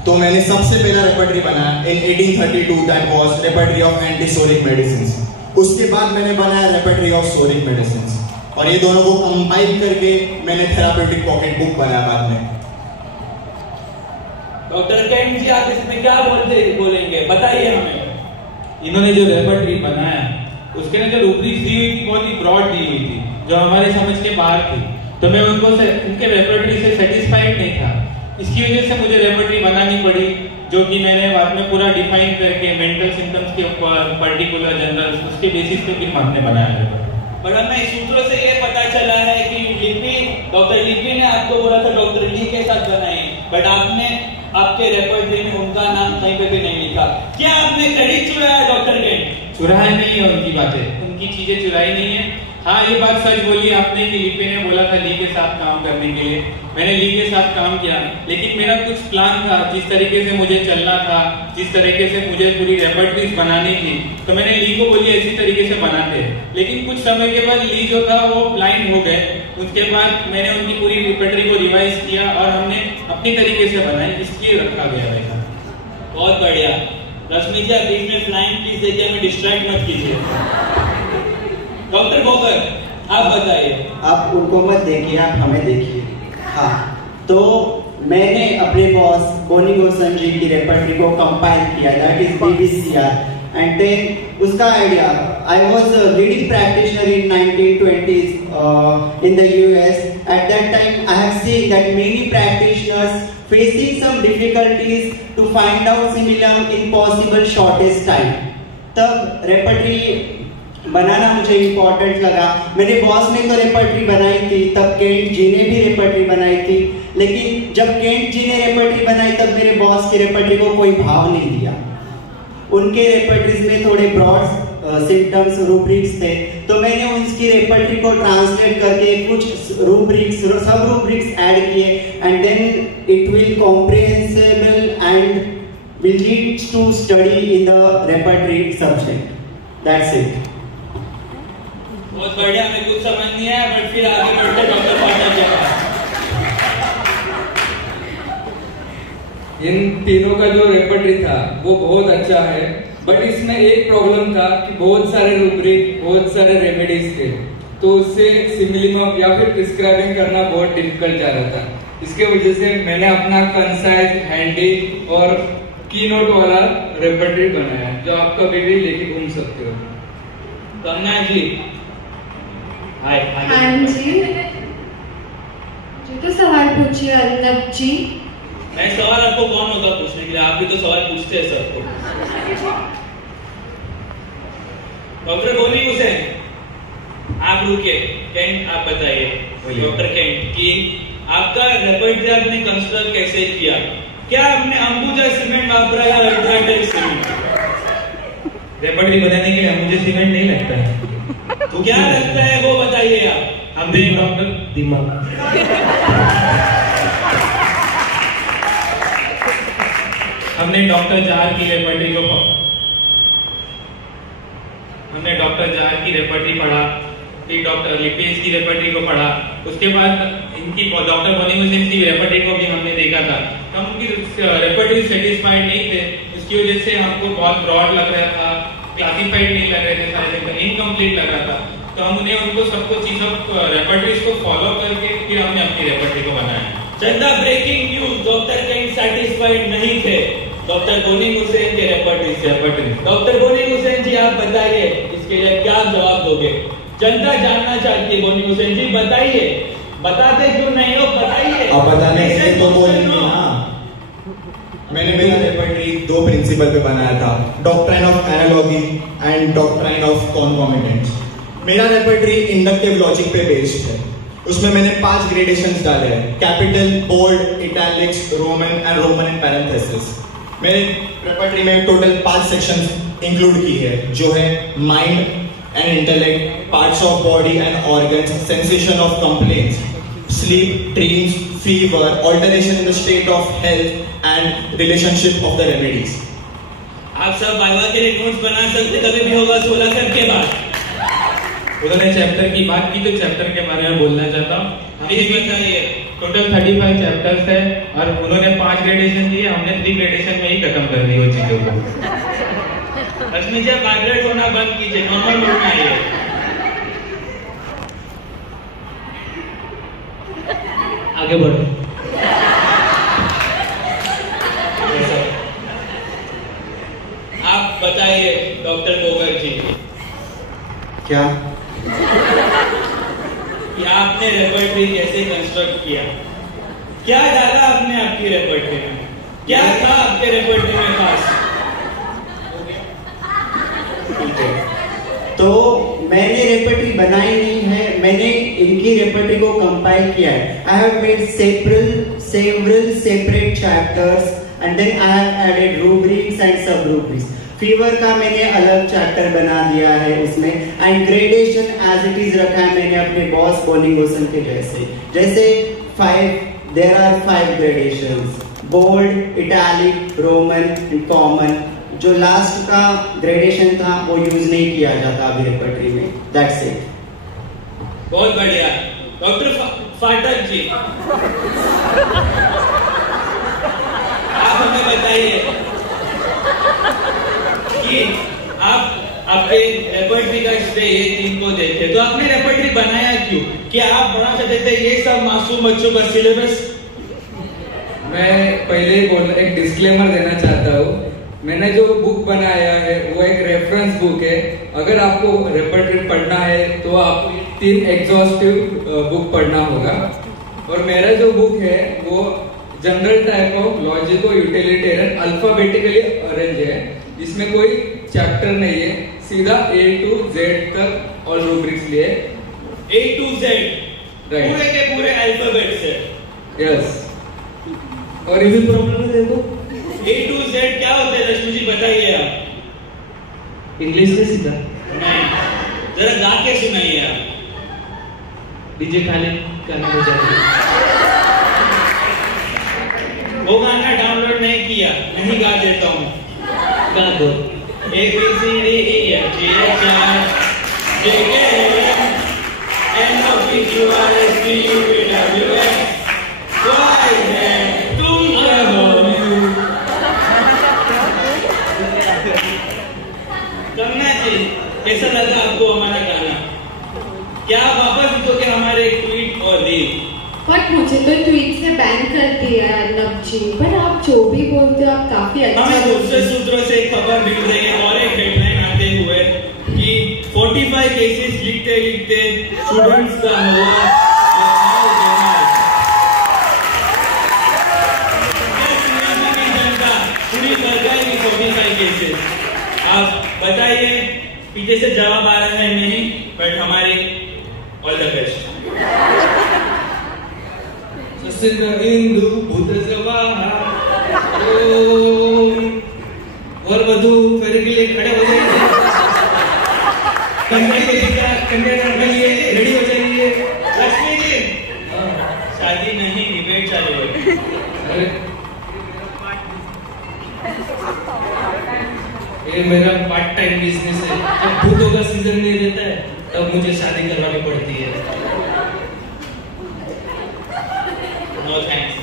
तो मैंने सबसे पहला रेपर्टरी बनाया इन 1832, that was repertory of antipsoric medicines. उसके बाद मैंने बनाया रेपर्टरी ऑफ सोरिक मेडिसिन्स, और ये दोनों को कंपाइल करके मैंने थेराप्यूटिक पॉकेट बुक बनाया बाद में। डॉक्टर केंट जी, आप इसमें क्या बोलेंगे, बताइए हमें। इन्होंने जो रेपर्टरी बनाया उसके ना जो रूब्रिक्स दी हुई थी बहुत ही ब्रॉड दी हुई थी, जो हमारे समझ के बाहर थी, तो मैं उनके रेपर्टरी से सेटिस्फाइड नहीं था। इसकी वजह से मुझे रेपर्टरी बनानी पड़ी, जो कि मैंने बाद में पूरा डिफाइन करके मेंटल सिम्टम्स के ऊपर पर्टिकुलर जनरल उसके बेसिस पे फिर हमने बनाया है। पर हमें सूत्रों से ये पता चला है कि डॉक्टर लिपि ने आपको बोला था डॉक्टर ली के साथ बनाई, बट आपने आपके रेपर्टरी में उनका नाम कहीं पे भी नहीं लिखा। क्या आपने क्रेडिट चुराया डॉक्टर केंट? चुराया नहीं है उनकी बातें, उनकी चीजें चुराई नहीं है। हाँ, ये बात सच बोली आपने कि लिपि ने बोला था ली के साथ काम करने के लिए। मैंने ली के साथ काम किया, लेकिन मेरा कुछ प्लान था, जिस तरीके से मुझे चलना था, जिस तरीके से मुझे पूरी रेपर्टरीज बनानी थी, तो मैंने ली को बोली ऐसी तरीके से बनाते। लेकिन कुछ समय के बाद ली जो था वो ब्लाइंड हो गए। उसके बाद मैंने उनकी पूरी रेपर्टरी को रिवाइज किया और हमने अपनी तरीके से बनाई, इसलिए रखा गया वैसा। बहुत बढ़िया। रश्मि जी, आप बीच में फ्लाइंग प्लीज देखिए, हमें डिस्ट्रैक्ट मत कीजिए। डॉक्टर बोकर, आप बताइए। आप उनको मत देखिए, आप हमें देखिए। हाँ, तो मैंने अपने बॉस बोनी गोसन जी की रेपर्टरी को कंपाइल किया, that is BBCR, and then उसका idea, I was leading practitioner in 1920s in the US. At that time, I have seen that many practitioners facing some difficulties to find out similarium in possible shortest time. तब repertory बनाना मुझे important लगा। मेरे boss ने तो repertory बनाई थी, तब Kent जी ने भी रेपर्टरी बनाई थी, लेकिन जब केंट जी ने रेपर्टरी बनाई तब मेरे बॉस की रेपर्टरी को कोई भाव नहीं दिया। उनके रेपर्टरीज में थोड़े ब्रॉड सिम्टम्स रूब्रिक्स थे, तो मैंने उनकी रेपर्टरी को ट्रांसलेट करके कुछ रूब्रिक्स, सब रूब्रिक्स ऐड किए, and then it will comprehensible and will lead to study in the repertory subject. That's it. बहुत बढ़िया, हमें कुछ समझ नहीं आया, बट फिर आगे बढ़ते डॉक्टर पाटिल के पास। इन तीनों का जो रेपर्टरी था वो बहुत अच्छा है, बट इसमें एक प्रॉब्लम था कि बहुत सारे रूब्रिक, बहुत सारे रेमेडीज थे, तो उससे सिमिलिमम या फिर प्रिस्क्राइबिंग करना बहुत डिफिकल्ट जा रहा था। इसके वजह से मैंने अपना कंसाइज, हैंडी और कीनोट वाला रेपर्टरी बनाया, जो आप कभी भी लेके घूम सकते हो। कमना जी, हाय। हाँ जी, तो सवाल पूछिए अर्नब जी। मैं सवाल आपको कौन होगा पूछने के लिए, आप भी तो सवाल पूछते हैं सबको। डॉक्टर बोनी हुसैन, आप रुके, केंट आप बताइए। डॉक्टर केंट कि आपका रेपर्टरी आपने कंस्ट्रक्ट कैसे किया? क्या आपने अंबुजा सीमेंट वापरा या अल्ट्राटेक सीमेंट? रेपर्टरी बनाने के लिए मुझे सीमेंट नहीं लगता है। तो क्या लगता है वो बताइए आप। हमने डॉक्टर दिमाग हमने डॉक्टर जार की रेपर्टरी पढ़ा, फिर डॉक्टर लिपेज की रेपर्टरी को पढ़ा, उसके बाद इनकी डॉक्टर बोनी हुसैन की रेपर्टरी को भी हमने देखा था। तो हम उनकी रेपर्टरी सेटिस्फाइड नहीं थे, उसकी वजह से हमको बहुत ब्रॉड लग रहा था, क्लासिफाइड नहीं लग रहे थे, सारे इनकम्प्लीट लग रहा था। तो हमने उनको सबको चीजों रेपर्टरीज को फॉलो करके फिर हमने अपनी रेपर्टरी को बनाया। Chanda, breaking news, doctor Kent satisfied नहीं थे डॉक्टर बोनी हुसैन के रेपर्टरी से। डॉक्टर बोनी हुसैन जी, आप बताइए इसके लिए क्या जवाब दोगे? जनता जानना चाहती है। बोनी हुसैन जी बताइए, बताते क्यों नहीं हो, बताइए। अब बताने के लिए तो बोलेंगे ना। मैंने मेरा रेपर्टरी दो प्रिंसिपल पे बनाया था, doctrine of analogy and doctrine of concomitance. मेरा रेपर्टरी इंडक्टिव लॉजिक पे बेस्ड है। उसमें मैंने 5 ग्रेडेशंस डाले हैं, capital, bold, italics, roman and roman in parenthesis. मेरे रेपर्टरी में टोटल 5 सेक्शंस इंक्लूड की है, जो है mind and intellect, parts of body and organs, sensation of complaints, sleep, dreams, fever, alteration in the state of health and relationship of the remedies. आप सब viva के लिए नोट्स बना सकते, कभी भी होगा 16 फेब के बाद। उन्होंने चैप्टर की बात की, तो चैप्टर के बारे में बोलना चाहता हूँ। टोटल 35 चैप्टर्स है और उन्होंने 5 ग्रेडेशन दिए, हमने 3 ग्रेडेशन में ही खत्म कर दी वो चीजों को। रश्मि जी, वाइब्रेट होना बंद कीजिए, नॉर्मल मोड में आइए। आगे बढ़ो। आप बताइए डॉक्टर गोगर जी। क्या आपने रेपर्टरी कैसे कंस्ट्रक्ट किया? क्या डाला आपने आपकी रेपर्टरी में? क्या था आपके रेपर्टरी में खास? तो मैंने रेपर्टरी बनाई नहीं है, मैंने इनकी रेपर्टरी को कंपाइल किया है। I have made several separate chapters and then I have added rubrics and sub rubrics. Fever का मैंने अलग चैप्टर बना दिया है उसमें, and gradation as it is रखा है मैंने अपने बॉस बोलिंगोसन के जैसे 5 gradations, bold, italic, roman and common. जो लास्ट का ग्रेडेशन था वो यूज नहीं किया जाता अभी रेपर्टरी में। That's it. बहुत बढ़िया। डॉक्टर फाटक जी, आप हमें बताइए कि आप आपके रेपर्टरी का स्टे ये 3 को देखे तो आपने रेपर्टरी बनाया क्यों? क्या आप बना चाहते थे ये सब मासूम बच्चों का सिलेबस? मैं पहले ही एक डिस्क्लेमर देना चाहता हूँ। मैंने जो बुक बनाया है वो एक रेफरेंस बुक है। अगर आपको रेपर्टरी पढ़ना है तो आपको 3 एग्जॉस्टिव बुक पढ़ना होगा। और मेरा जो बुक है वो general type of logico utilitarian alphabetically arrange है। इसमें कोई चैप्टर नहीं है, सीधा A to Z तक और रूब्रिक्स लिए। A to Z पूरे के पूरे अल्फाबेट से। यस। और ये भी प्रॉब्लम है देखो। A to Z क्या होता है लक्ष्मी जी बताइए आप। इंग्लिश में सीधा नहीं, जरा गा के सुनाइए आप। डीजे खाली गाना हो जाएगा। वो गाना डाउनलोड नहीं किया, नहीं गा देता हूँ। गा दो। कन्या जी, कैसा लगा आपको हमारा गाना? क्या आप वापस लिखोगे हमारे एक ट्वीट और रील? बट मुझे तो ट्वीट से बैन कर दिया है अर्नब जी। पर आप जो भी बोलते हो आप काफी अच्छा। हमें दूसरे सूत्रों से एक खबर मिल रही है और एक हेडलाइन आते हुए कि 45 केसेस लिखते लिखते स्टूडेंट्स का हुआ पूरी सरकार की 45 केसेस। आप बताइए, पीछे से जवाब आ रहा है नहीं, बट हमारे ऑल द बेस्ट। हिंदू भूत और वधु फेरे के लिए खड़े हो जाइए। कन्यादान के लिए रेडी हो जाइए। लक्ष्मी जी, शादी नहीं, डिबेट चालू है। ये मेरा पार्ट टाइम बिजनेस है। जब भूतों का सीजन नहीं रहता है तब मुझे शादी करवानी पड़ती है। No thanks.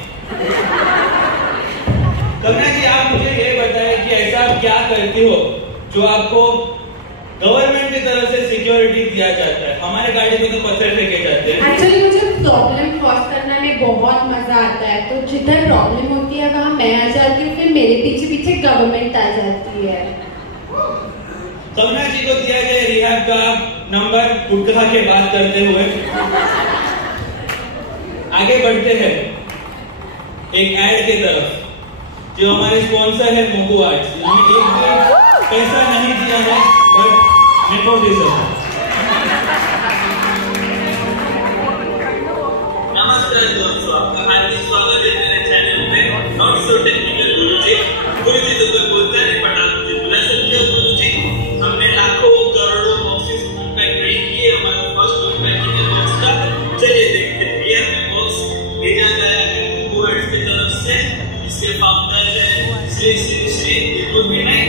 करुणा जी, आप मुझे ये बताएं कि ऐसा आप क्या करती हो जो आपको गवर्नमेंट की तरफ से सिक्योरिटी दिया जाता है? हमारे गाड़ी में तो पत्थर फेंके जाते हैं। एक्चुअली मुझे प्रॉब्लम क्रॉस करने में बहुत मजा आता है। तो जिधर प्रॉब्लम होती है वहाँ मैं आ जाती हूँ, फिर मेरे पीछे पीछे गवर्नमेंट आ जाती है। करुणा जी को दिया जाए रिहाब का नंबर गुटखा के बात करते हुए। आगे बढ़ते हैं एक ऐड की तरफ, जो हमारे स्पॉन्सर है मोगू आर्ट्स। इन्होंने एक भी पैसा नहीं दिया है, बट नेपोटिज्म। नमस्कार दोस्तों, आपका हार्दिक स्वागत है मेरे चैनल में नॉट सो टेक्निकल गुरुजी। कोई भी तो कोई बोलता है बट आप मुझे बुला सकते हो गुरुजी। हमने लाखों करोड़ों बॉक्सेस पैक नहीं किए, हमारा फर्स्ट फुल पैकिंग है बॉक्स का। चलिए देखते हैं। ये हमें बॉक्स भेजा गया है मोगू आर्ट्स की तरफ से। इसके फाउंडर है श्री श्री श्री बिल्कुल भी नहीं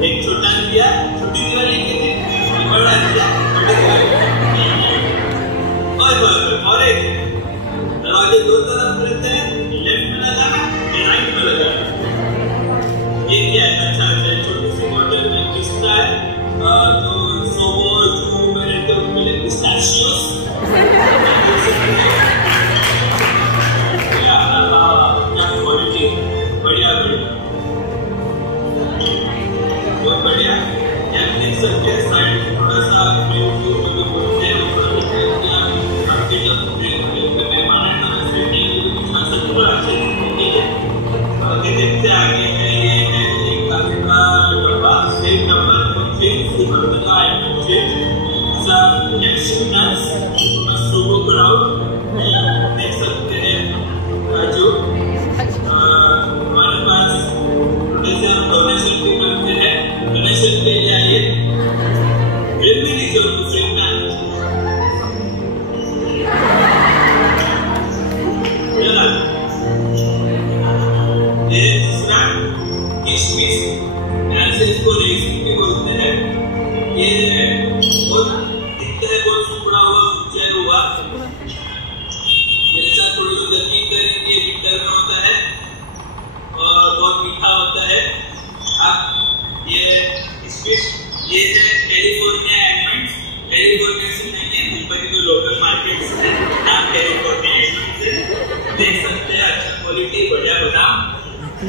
एक छोटा दिया, छोटी वाली बड़ा दिया, और एक दरवाजे दो तरफ रहते हैं। ये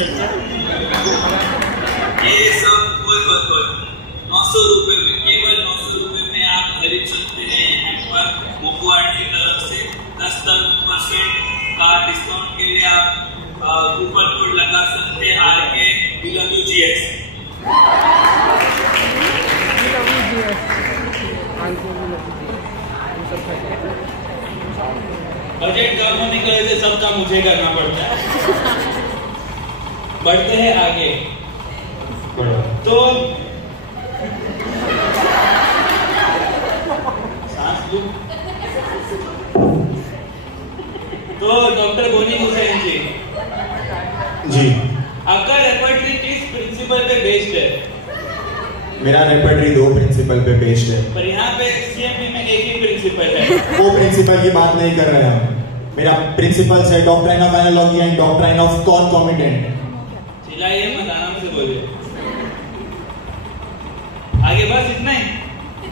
सब कोई 900 रुपए में, केवल 900 रुपए में आप खरीद सकते हैं। यहाँ पर मुकुआट की तरफ से 10% का डिस्काउंट के लिए आप कूपन कोड लगा सकते हैं RK BWGS। बजट कम होने की वजह से सब काम मुझे करना पड़ता है। बढ़ते हैं आगे। तो सांस लो। तो डॉक्टर बोनी हुसैन जी, आपका रेपर्टरी किस प्रिंसिपल पे बेस्ड है? मेरा रेपर्टरी 2 प्रिंसिपल पे बेस्ड है। पर यहाँ पे CMP में एक ही प्रिंसिपल है। वो प्रिंसिपल की बात नहीं कर रहे हम। मेरा प्रिंसिपल्स है doctrine of analogy and doctrine of concomitant. चिल्लाइए मत, आराम से बोलिए। आगे बस इतना ही।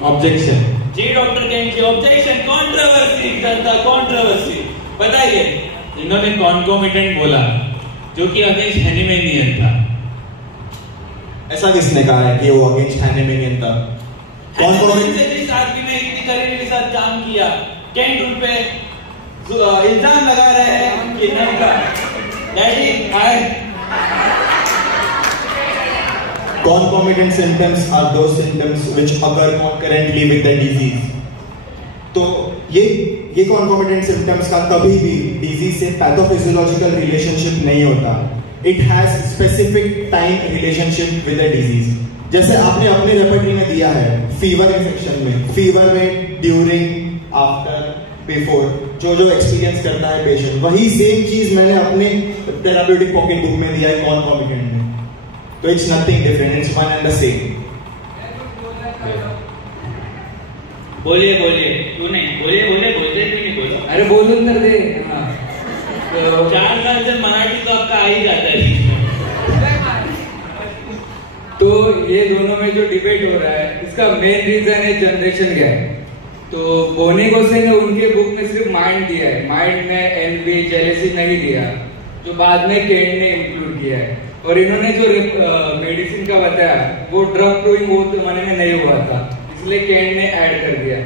ऑब्जेक्शन। जी डॉक्टर केंची, ऑब्जेक्शन, कंट्रोवर्सी करता, कंट्रोवर्सी बताइए। इन्होंने कॉनकॉमिटेंट बोला जो कि अगेंस्ट हैनिमेनियन था। ऐसा किसने कहा है कि वो अगेंस्ट हैनिमेनियन था? कॉनकॉमिटेंट से जिस आदमी ने इतनी करीबी के साथ काम किया, केंट उन पे इल्जाम लगा रहे हैं कि नहीं का डैडी आए। Concomitant symptoms are those symptoms which occur concurrently with the disease. तो ये concomitant symptoms का कभी भी disease से pathophysiological relationship नहीं होता. It has specific time relationship with the disease. जैसे आपने अपने रेपर्टरी में दिया है फीवर इन्फेक्शन में, फीवर में ड्यूरिंग, आफ्टर, बिफोर जो एक्सपीरियंस करता है पेशेंट, वही सेम चीज मैंने अपने थेराप्यूटिक पॉकेट बुक में दिया है कॉनकॉमिटेंट में। तो it's nothing different, it's one and the same. बोलिए बोलिए, क्यों नहीं बोलिए, बोलते क्यों नहीं बोलो? अरे बोलूं कर दे। तो 4 साल से मराठी तो आपका आ ही जाता है। तो ये दोनों में जो डिबेट हो रहा है, इसका मेन रीजन है जनरेशन गैप। तो बोनी गोसे ने उनके बुक में सिर्फ माइंड दिया है, माइंड में एनवी जेलेसी नहीं दिया, जो बाद में केंट ने इंक्लूड किया है। और इन्होंने जो मेडिसिन का बताया वो ड्रग प्रूविंग वो जमाने में नहीं हुआ था, इसलिए केंट ने ऐड कर दिया।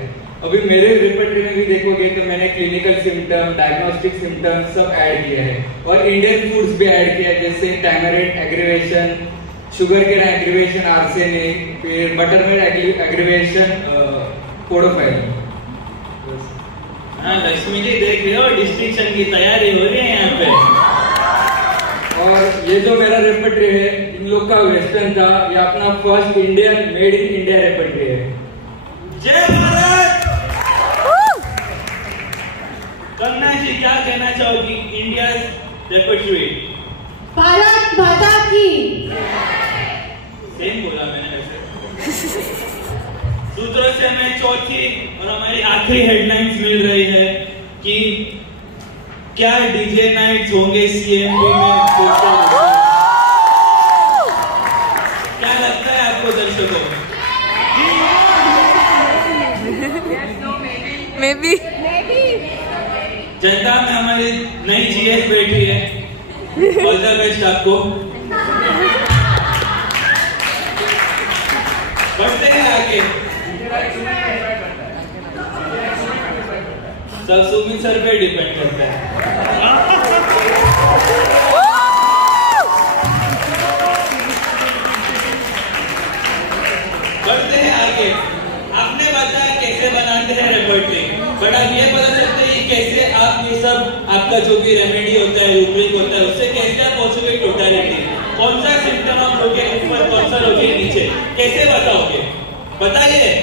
अभी मेरे रेपर्टरी में भी देखोगे तो मैंने क्लिनिकल सिम्टम, डायग्नोस्टिक सिम्टम सब ऐड किया है और इंडियन फूड्स भी ऐड किया है, जैसे tamarind aggravation, sugar cane aggravation, arsenic, फिर बटरमिल्क एग्रीवेशन, पोडोफाइल। हाँ लक्ष्मी जी देख रहे हो, डिस्टिंक्शन की तैयारी हो रही है यहाँ पे। और ये जो मेरा रेपर्टरी है इन लोग का वेस्टर्न था, ये अपना first Indian made in India repertory है। जय भारत। कन्या जी क्या कहना चाहोगी इंडिया रेपर्टरी? भारत माता की। सेम बोला मैंने वैसे। सूत्रों से हमें चौथी और हमारी आखिरी हेडलाइंस मिल रही है कि क्या डीजे नाइट्स होंगे CMP में? क्या लगता है आपको दर्शकों? Maybe. जनता में हमारी नई GS बैठी है, ऑल द बेस्ट आपको। बढ़ते हैं आगे। सब सुमित सर पे डिपेंड करता है। बढ़ते हैं आगे। आपने बताया कैसे बनाते हैं रेपर्टरी, बट आप ये बता सकते हैं कैसे आप ये सब आपका जो भी रेमेडी होता है, रूब्रिक होता है, उससे कैसे आप पहुंचोगे टोटलिटी? कौन सा सिम्टम आप लोगे ऊपर, कौन सा लोगे नीचे, कैसे बताओगे? बताइए।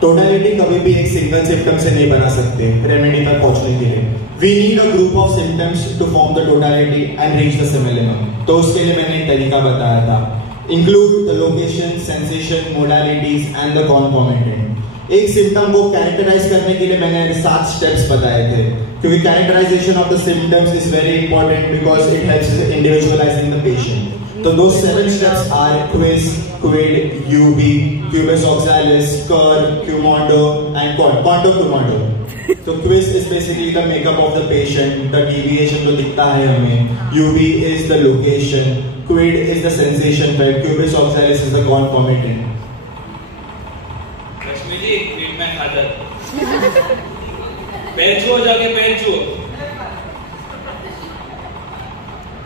टोटलिटी कभी भी एक सिंगल सिम्टम से नहीं बना सकते रेमेडी तक पहुंचने के लिए। We need a group of symptoms to form the totality and reach the similimum. तो उसके लिए मैंने एक तरीका बताया था, include the location, sensation, modalities and the concomitant. एक सिम्टम को कैरेक्टराइज करने के लिए मैंने 7 स्टेप्स बताए थे, क्योंकि characterization of the symptoms is very important because it helps individualizing the patient. तो दो 7 steps are quis, quid, ubi, quibus auxiliis, cur, quomodo and quanto quomodo. तो quis is basically the makeup of the patient, the deviation जो दिखता है हमें, ubi is the location, quid is the sensation, quibus auxiliis is the concomitant. Lakshmi ji quid में खादर पैर छुओ, जाके पैर छुओ।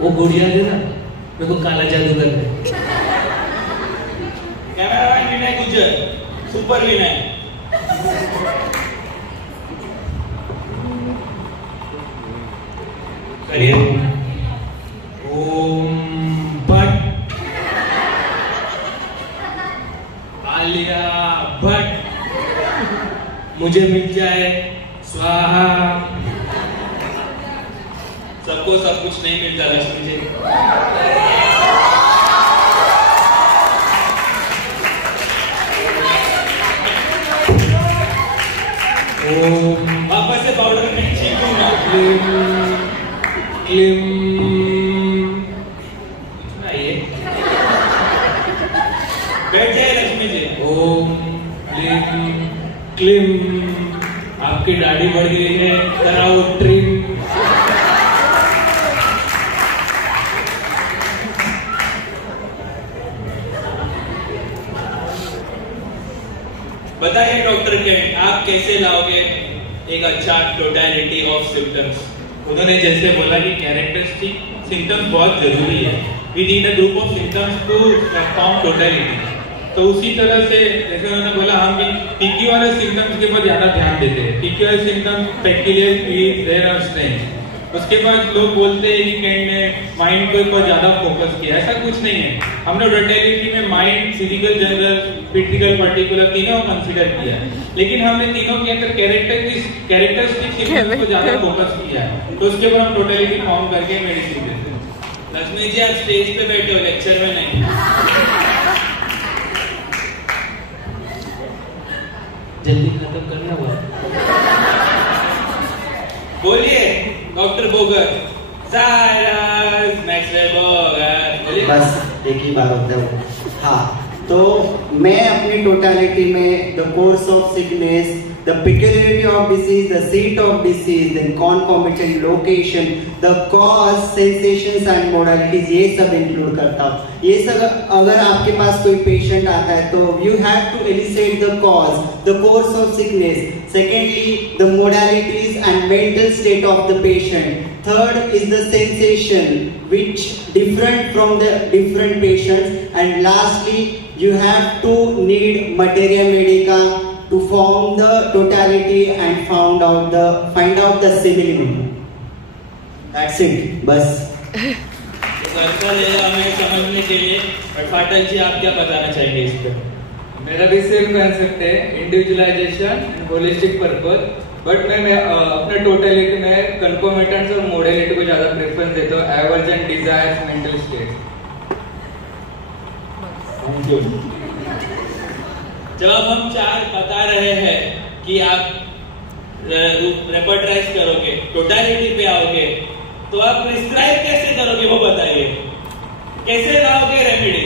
वो गुड़िया दे ना, मेरे को काला जादू कर दे। कैमरामैन विनय गुजर, सुपर विनय। करिए। ओम भट्ट, आलिया भट्ट, मुझे मिल जाए स्वाहा। सबको सब कुछ नहीं मिलता लक्ष्मी जी। ओम वापस से पाउडर में छींकूंगा। क्लीम सुनाइए। बैठ जाइए लक्ष्मी जी। ओम क्लीम, आपकी दाढ़ी बढ़ गई है, कराओ ट्रिम। बताइए डॉक्टर के आप कैसे लाओगे एक अच्छा टोटलिटी ऑफ सिम्टम्स? उन्होंने जैसे बोला कि कैरेक्टरिस्टिक सिम्टम्स बहुत जरूरी है। We need a group of symptoms to form totality. तो उसी तरह से जैसे उन्होंने बोला, हम भी पीक्यूआरएस सिम्टम्स के ऊपर ज्यादा ध्यान देते हैं। PQRS symptoms peculiar feel, there are strength. उसके बाद लोग बोलते हैं कि कैंट ने माइंड के ऊपर ज्यादा फोकस किया, ऐसा कुछ नहीं है। हमने टोटलिटी में mind, physical, general, critical, particular तीनों कंसीडर किया है, लेकिन हमने तीनों के अंदर कैरेक्टरिस्टिक सिम्टम्स को ज्यादा फोकस किया है। तो उसके ऊपर हम टोटलिटी फॉर्म करके मेडिसिन देते हैं। लक्ष्मी जी आप स्टेज पे बैठे हो, लेक्चर में नहीं। जल्दी खत्म करना हुआ। बोलिए doctor Bogar, Cyrus Maxwell Bogar, बोलिए। बस एक ही बार होता है वो। हाँ, तो मैं अपनी टोटलिटी में the course of sickness, the peculiarity of disease, the seat of disease, then concomitant location, the cause, sensations and modalities, ये सब इंक्लूड करता हूँ। ये सब अगर आपके पास कोई पेशेंट आता है तो you have to elicit the cause, the course of sickness, secondly the modalities and mental state of the patient, third is the sensation which different from the different patients, and lastly you have to need materia medica to form the totality and find out the similitude. That's it. बस। Circle है हमें समझने के लिए, but फाटल जी आप क्या बताना चाहेंगे इस पे? मेरा भी सेम कंसेप्ट है, individualisation and holistic purpose. But मैं अपने टोटलिटी में कंकोमिटेंट्स और मॉडलिटी को ज्यादा प्रेफरेंस देता हूँ, aversion, desires, mental state. Thank you. जब हम चार बता रहे हैं कि आप रेपर्टराइज करोगे, टोटलिटी पे आओगे, तो आप प्रिस्क्राइब कैसे करोगे वो बताइए। कैसे लाओगे रेमेडी?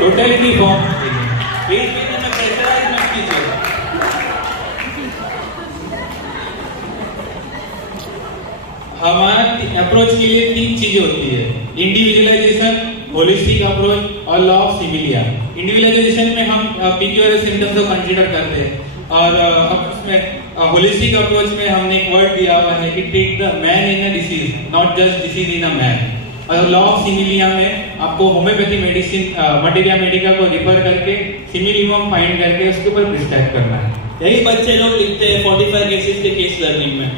टोटलिटी फॉर्म बीच बीच में प्रेशराइज मत कीजिए। हमारा अप्रोच के लिए तीन चीजें होती है, इंडिविजुअलाइजेशन, होलिस्टिक अप्रोच और लॉ ऑफ सिमिलिया। इंडिविजुअलाइजेशन में हम पीक्यूआरएस सिम्टम्स को कंसीडर करते हैं, और उसमें होलिस्टिक अप्रोच में हमने एक वर्ड दिया हुआ है कि take the man in a disease, not just disease in a man. और लॉ ऑफ सिमिलिया में आपको होम्योपैथी मेडिसिन मटेरिया मेडिका को रिफर करके सिमिलियम फाइंड करके उसके ऊपर प्रिस्क्राइब करना है। यही बच्चे लोग लिखते हैं 45 केसेस के केस लर्निंग में।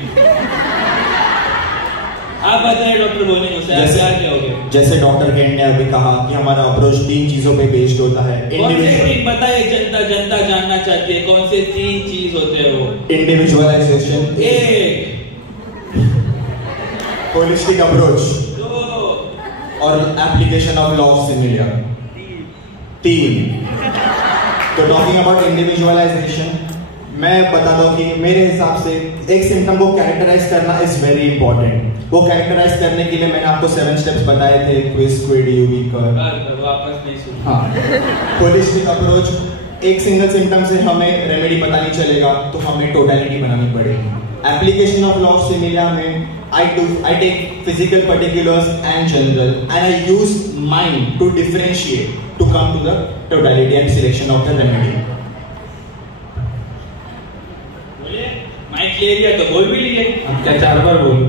आप बताइए डॉक्टर बोलिए उसे आप क्या कहोगे? जैसे डॉक्टर केंट ने अभी कहा कि हमारा अप्रोच तीन चीजों पे बेस्ड होता है। कौन से तीन बताइए, जनता जानना चाहती है कौन से तीन चीज होते हैं वो? इंडिविजुअलाइजेशन एक, होलिस्टिक अप्रोच दो, और application of law of similia तीन। तो टॉकिंग अबाउट इंडिविजुअलाइजेशन, मैं बता दूं कि मेरे हिसाब से एक सिम्टम को कैरेक्टराइज करना इज वेरी इंपॉर्टेंट। वो कैरेक्टराइज करने के लिए मैंने आपको 7 स्टेप्स बताए थे, क्विज, क्विड, यूवी, कर। वापस नहीं सुन। हाँ, होलिस्टिक अप्रोच एक सिंगल सिम्टम से हमें रेमेडी पता नहीं चलेगा, तो हमें टोटलिटी बनानी पड़ेगी। Application of law of similia में I take physical particulars and general and I use mind to differentiate to come to the totality and selection of the remedy. बोलिए, माइक क्लियर है तो बोल भी लिए। अब क्या 4 बार बोलूं?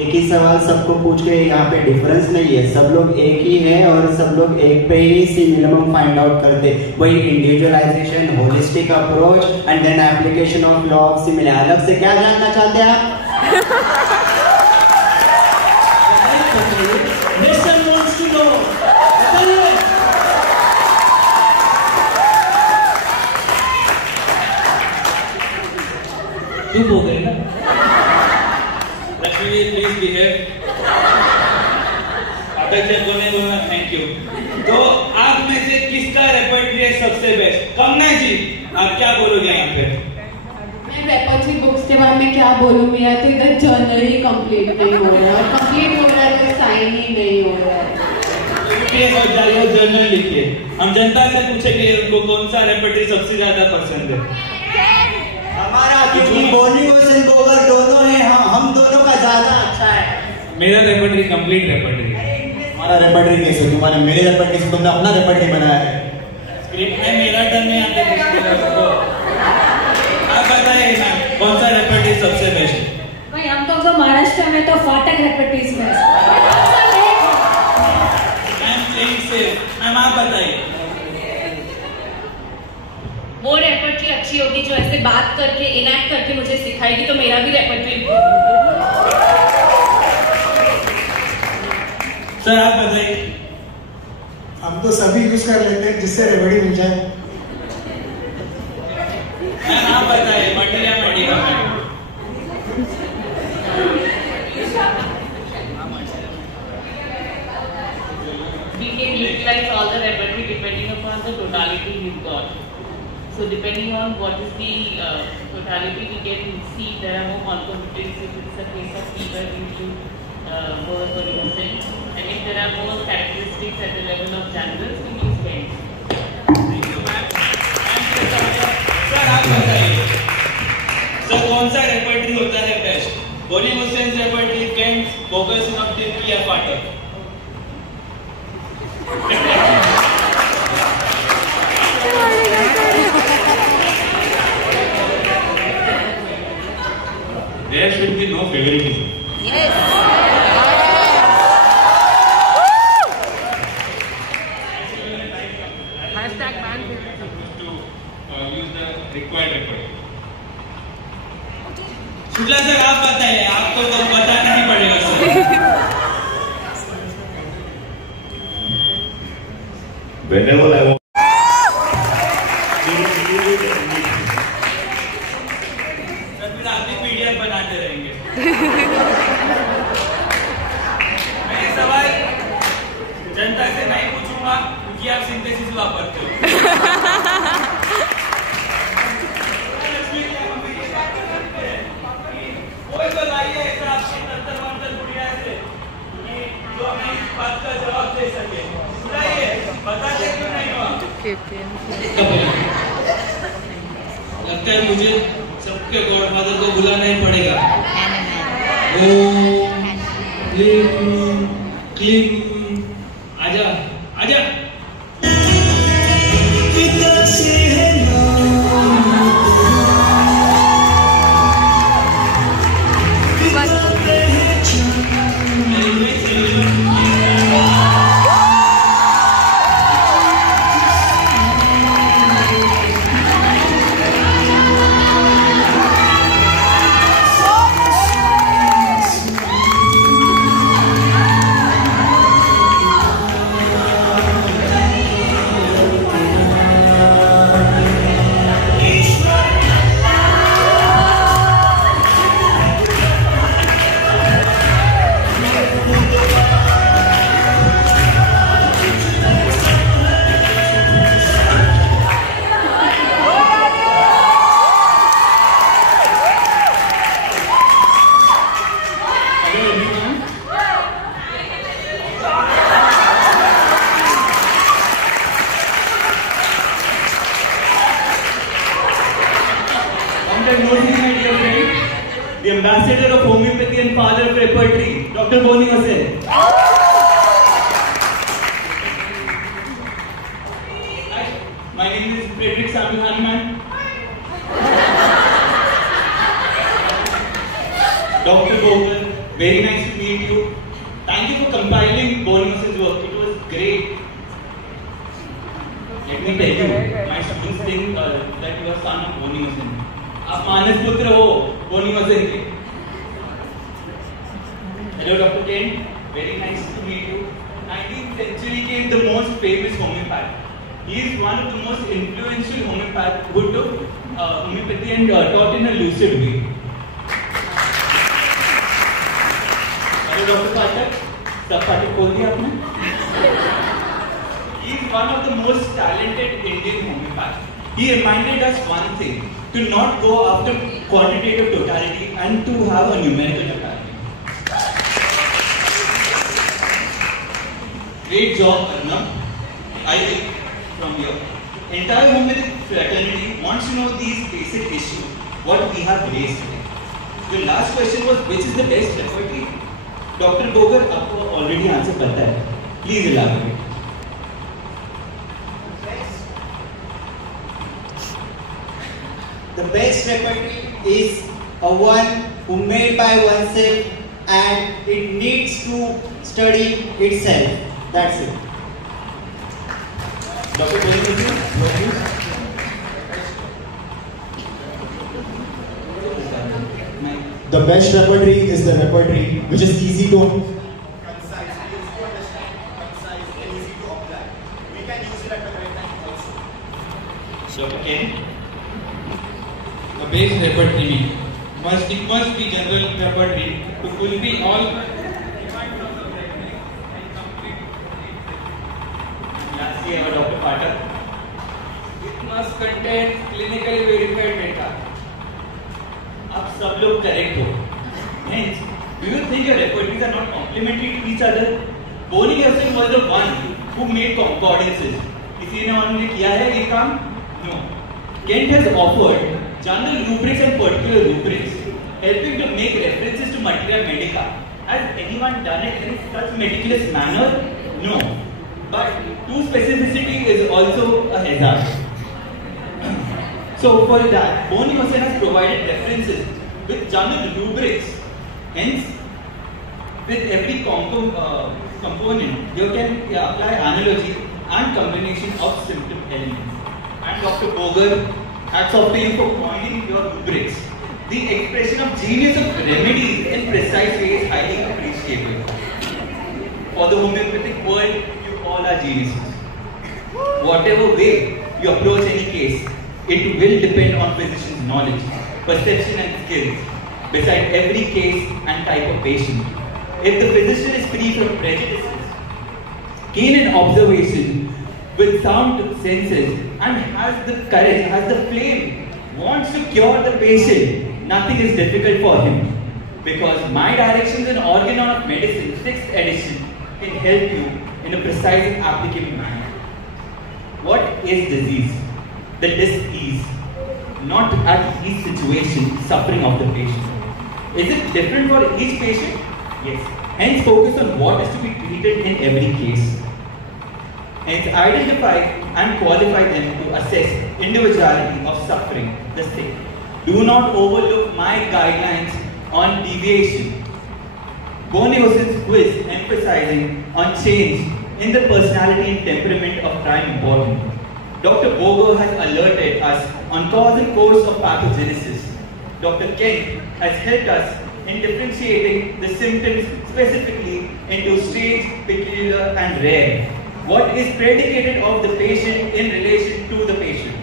एक ही सवाल सबको पूछ के यहाँ पे डिफरेंस नहीं है, सब लोग एक ही है और सब लोग एक पे ही सी मिनिमम फाइंड आउट करते, वही individualization, holistic approach and then application of law of similia. अलग से क्या जानना चाहते हैं आप? चुप हो गए ना? Please behave. बोलना थैंक यू। तो आप में से किसका रेपर्टरी है सबसे बेस्ट? कमना जी, आप क्या बोलोगे यहाँ पे? मैं रेपर्टरी बुक्स के बारे में क्या बोलूँ, मेरा तो इधर जर्नल ही कंप्लीट नहीं हो रहा है, कंप्लीट हो रहा है तो साइन ही नहीं हो रहा है। जर्नल लिखिए, हम जनता से पूछेंगे उनको कौन सा रेपर्टरी सबसे ज्यादा पसंद है। हमारा क्योंकि बोनी और गोबर दोनों है, हम दोनों का ज्यादा अच्छा है। मेरा रेपर्टरी कंप्लीट रेपर्टरी है। हमारा रेपर्टरी कैसे? तुम्हारे मेरे रेपर्टरी से तुमने अपना रेपर्टरी बनाया है। स्क्रिप्ट में मेरा टर्न में आते आप बताइए ना, कौन सा रेपर्टरी सबसे बेस्ट है? भाई हम तो महाराष्ट्र में तो फाटक रेपर्टरीज में मैम आप बताइए। वो रेपर्टरी अच्छी होगी जो ऐसे बात करके इनैक्ट करके मुझे सिखाएगी, तो मेरा भी रेपर्टरी। सर आप बताइए। हम तो सभी यूज कर लेते हैं जिससे रेमेडी मिल जाए। मैम आप बताइए, materia medical we can utilize all the repertoire depending upon the totality we've got. So depending on what is the totality, we can see there are more concomitants. If it's a case of fever, we should work or ibuprofen. And if there are more characteristics at the level of generals, we use pain. Thank you, ma'am. Sir आप बताइए, sir कौन सा repertory होता है best? बोली मुस्लिम repertory, Kent, focus of टिप या Phatak? There should be no favoritism. Yes. Hashtag ban to use the required record. Shukla sir आप बताइए, आपको तो बताना ही पड़ेगा सर। Whenever I want. बनाते रहेंगे। मैं ये सवाल जनता से नहीं पूछूंगा क्योंकि आप सिंथेसिस वापरते हो। कोई बताइए सर आपकी तंत्र दुनिया से जो हमें इस बात का जवाब दे सके, बताइए, बताते क्यों नहीं हो? लगता है मुझे सबके गॉडफादर को बुलाना ही पड़ेगा। क्लिम आजा आजा। of homeopathy and father of repertory, Dr. Boni Hossain. Hi, my name is Frederick Samuel Hanuman. Dr. Bogle, very nice to meet you. Thank you for compiling Boni Hossain's work. It was great. Let me tell you, my students think that you are son of Boni Hossain. आप मानस पुत्र हो बोनी हसैन के. Hello Dr. Ken, very nice to meet you. 19th century के the most famous homeopath. He is one of the most influential homeopaths who took homeopathy and taught in a lucid way. Hello Dr. Pathak, सब पाठक खोल दिया आपने? He is one of the most talented Indian homeopaths. He reminded us one thing, to not go after quantitative totality and to have a numerical totality. Great job, Arnab. I think from here. Entire homeopathic fraternity wants to know these basic issues, what we have raised today. The last question was, which is the best repertory? Dr. Bogar, आपको already answer पता है. Please elaborate. The best repertory is a one who made by oneself and it needs to study itself. That's it. Dr. Boni, The best repertory is the repertory which is easy to Concise, easy to understand, concise, and easy to apply. We can use it at the right time also. Dr. Ken? The base repertory must be general repertory to fulfill all. Lastly, our Dr. Pathak. It must contain clinically verified data. आप सब लोग correct हो. Hence, do you think your repertories are not complementary to each other? Boni Hossain was the one who made concordances. किसी ने उन्होंने किया है ये काम? No. Kent has offered general rubrics and particular rubrics, helping to make references to materia medica. Has anyone done it in such meticulous manner? No. But too specificity is also a hazard. So for that, Boni Hossain has provided references with general rubrics. Hence, with every component, you can apply analogy and combination of symptom elements. And Dr. Bogar, hats off to you for pointing your rubrics. The expression of genius of remedies in precise way is highly appreciable. For the homeopathic world, you all are geniuses. Whatever way you approach any case, it will depend on physician's knowledge, perception and skills, beside every case and type of patient. If the physician is free from prejudices, keen in observation, with sound senses, and has the courage, has the flame, wants to cure the patient, nothing is difficult for him. Because My Directions and Organon of Medicine, 6th edition, can help you in a precise and applicable manner. What is disease? The dis-ease, not at each situation, suffering of the patient. Is it different for each patient? Yes. Hence, focus on what is to be treated in every case. Hence, identify and qualify them to assess individuality of suffering, the sick. Do not overlook my guidelines on deviation. Boni Hossain's quiz emphasizing on change in the personality and temperament of prime importance. Dr. Bogar has alerted us on cause and course of pathogenesis. Dr. Kent has helped us in differentiating the symptoms specifically into strange, peculiar and rare. What is predicated of the patient in relation to the patient.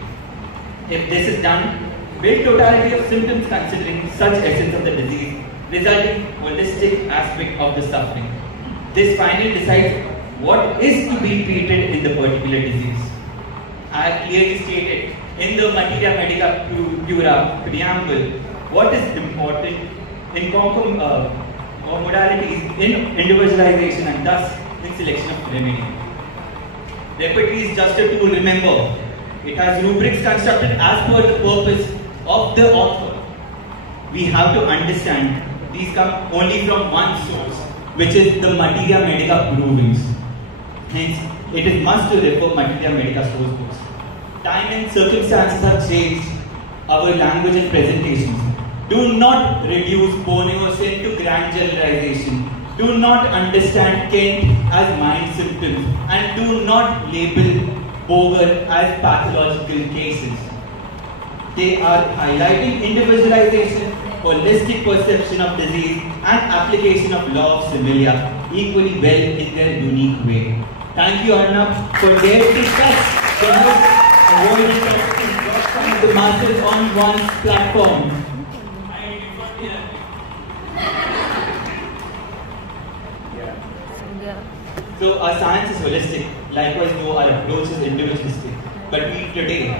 If this is done, build totality of symptoms considering such essence of the disease, resulting holistic aspect of the suffering. This finally decides what is to be treated in the particular disease. I have clearly stated in the Materia Medica Pura preamble what is important in modalities in individualization and thus in selection of remedy. Repertory is just a tool, remember. It has rubrics constructed as per the purpose of the author. We have to understand these come only from one source, which is the Materia Medica provings. Hence, it is must to refer Materia Medica source books. Time and circumstances have changed our language and presentations. Do not reduce Borneo sin to grand generalization. Do not understand Kent as mind symptoms, and do not label Boger as pathological cases. They are highlighting individualization, holistic perception of disease, and application of law of similia equally well in their unique way. Thank you, Arnab, for daring to touch the most avoided topic to the masses on one's platform. So our science is holistic, likewise though our approach is individualistic. But we today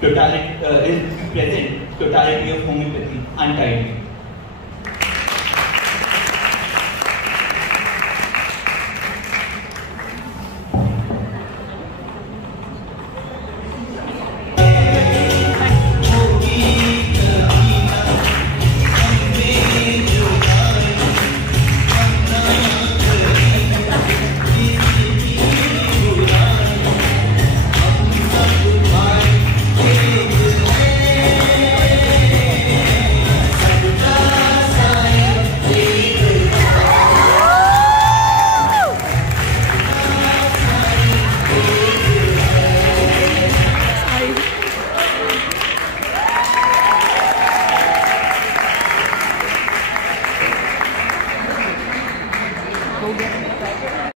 present totality of homeopathy untidy.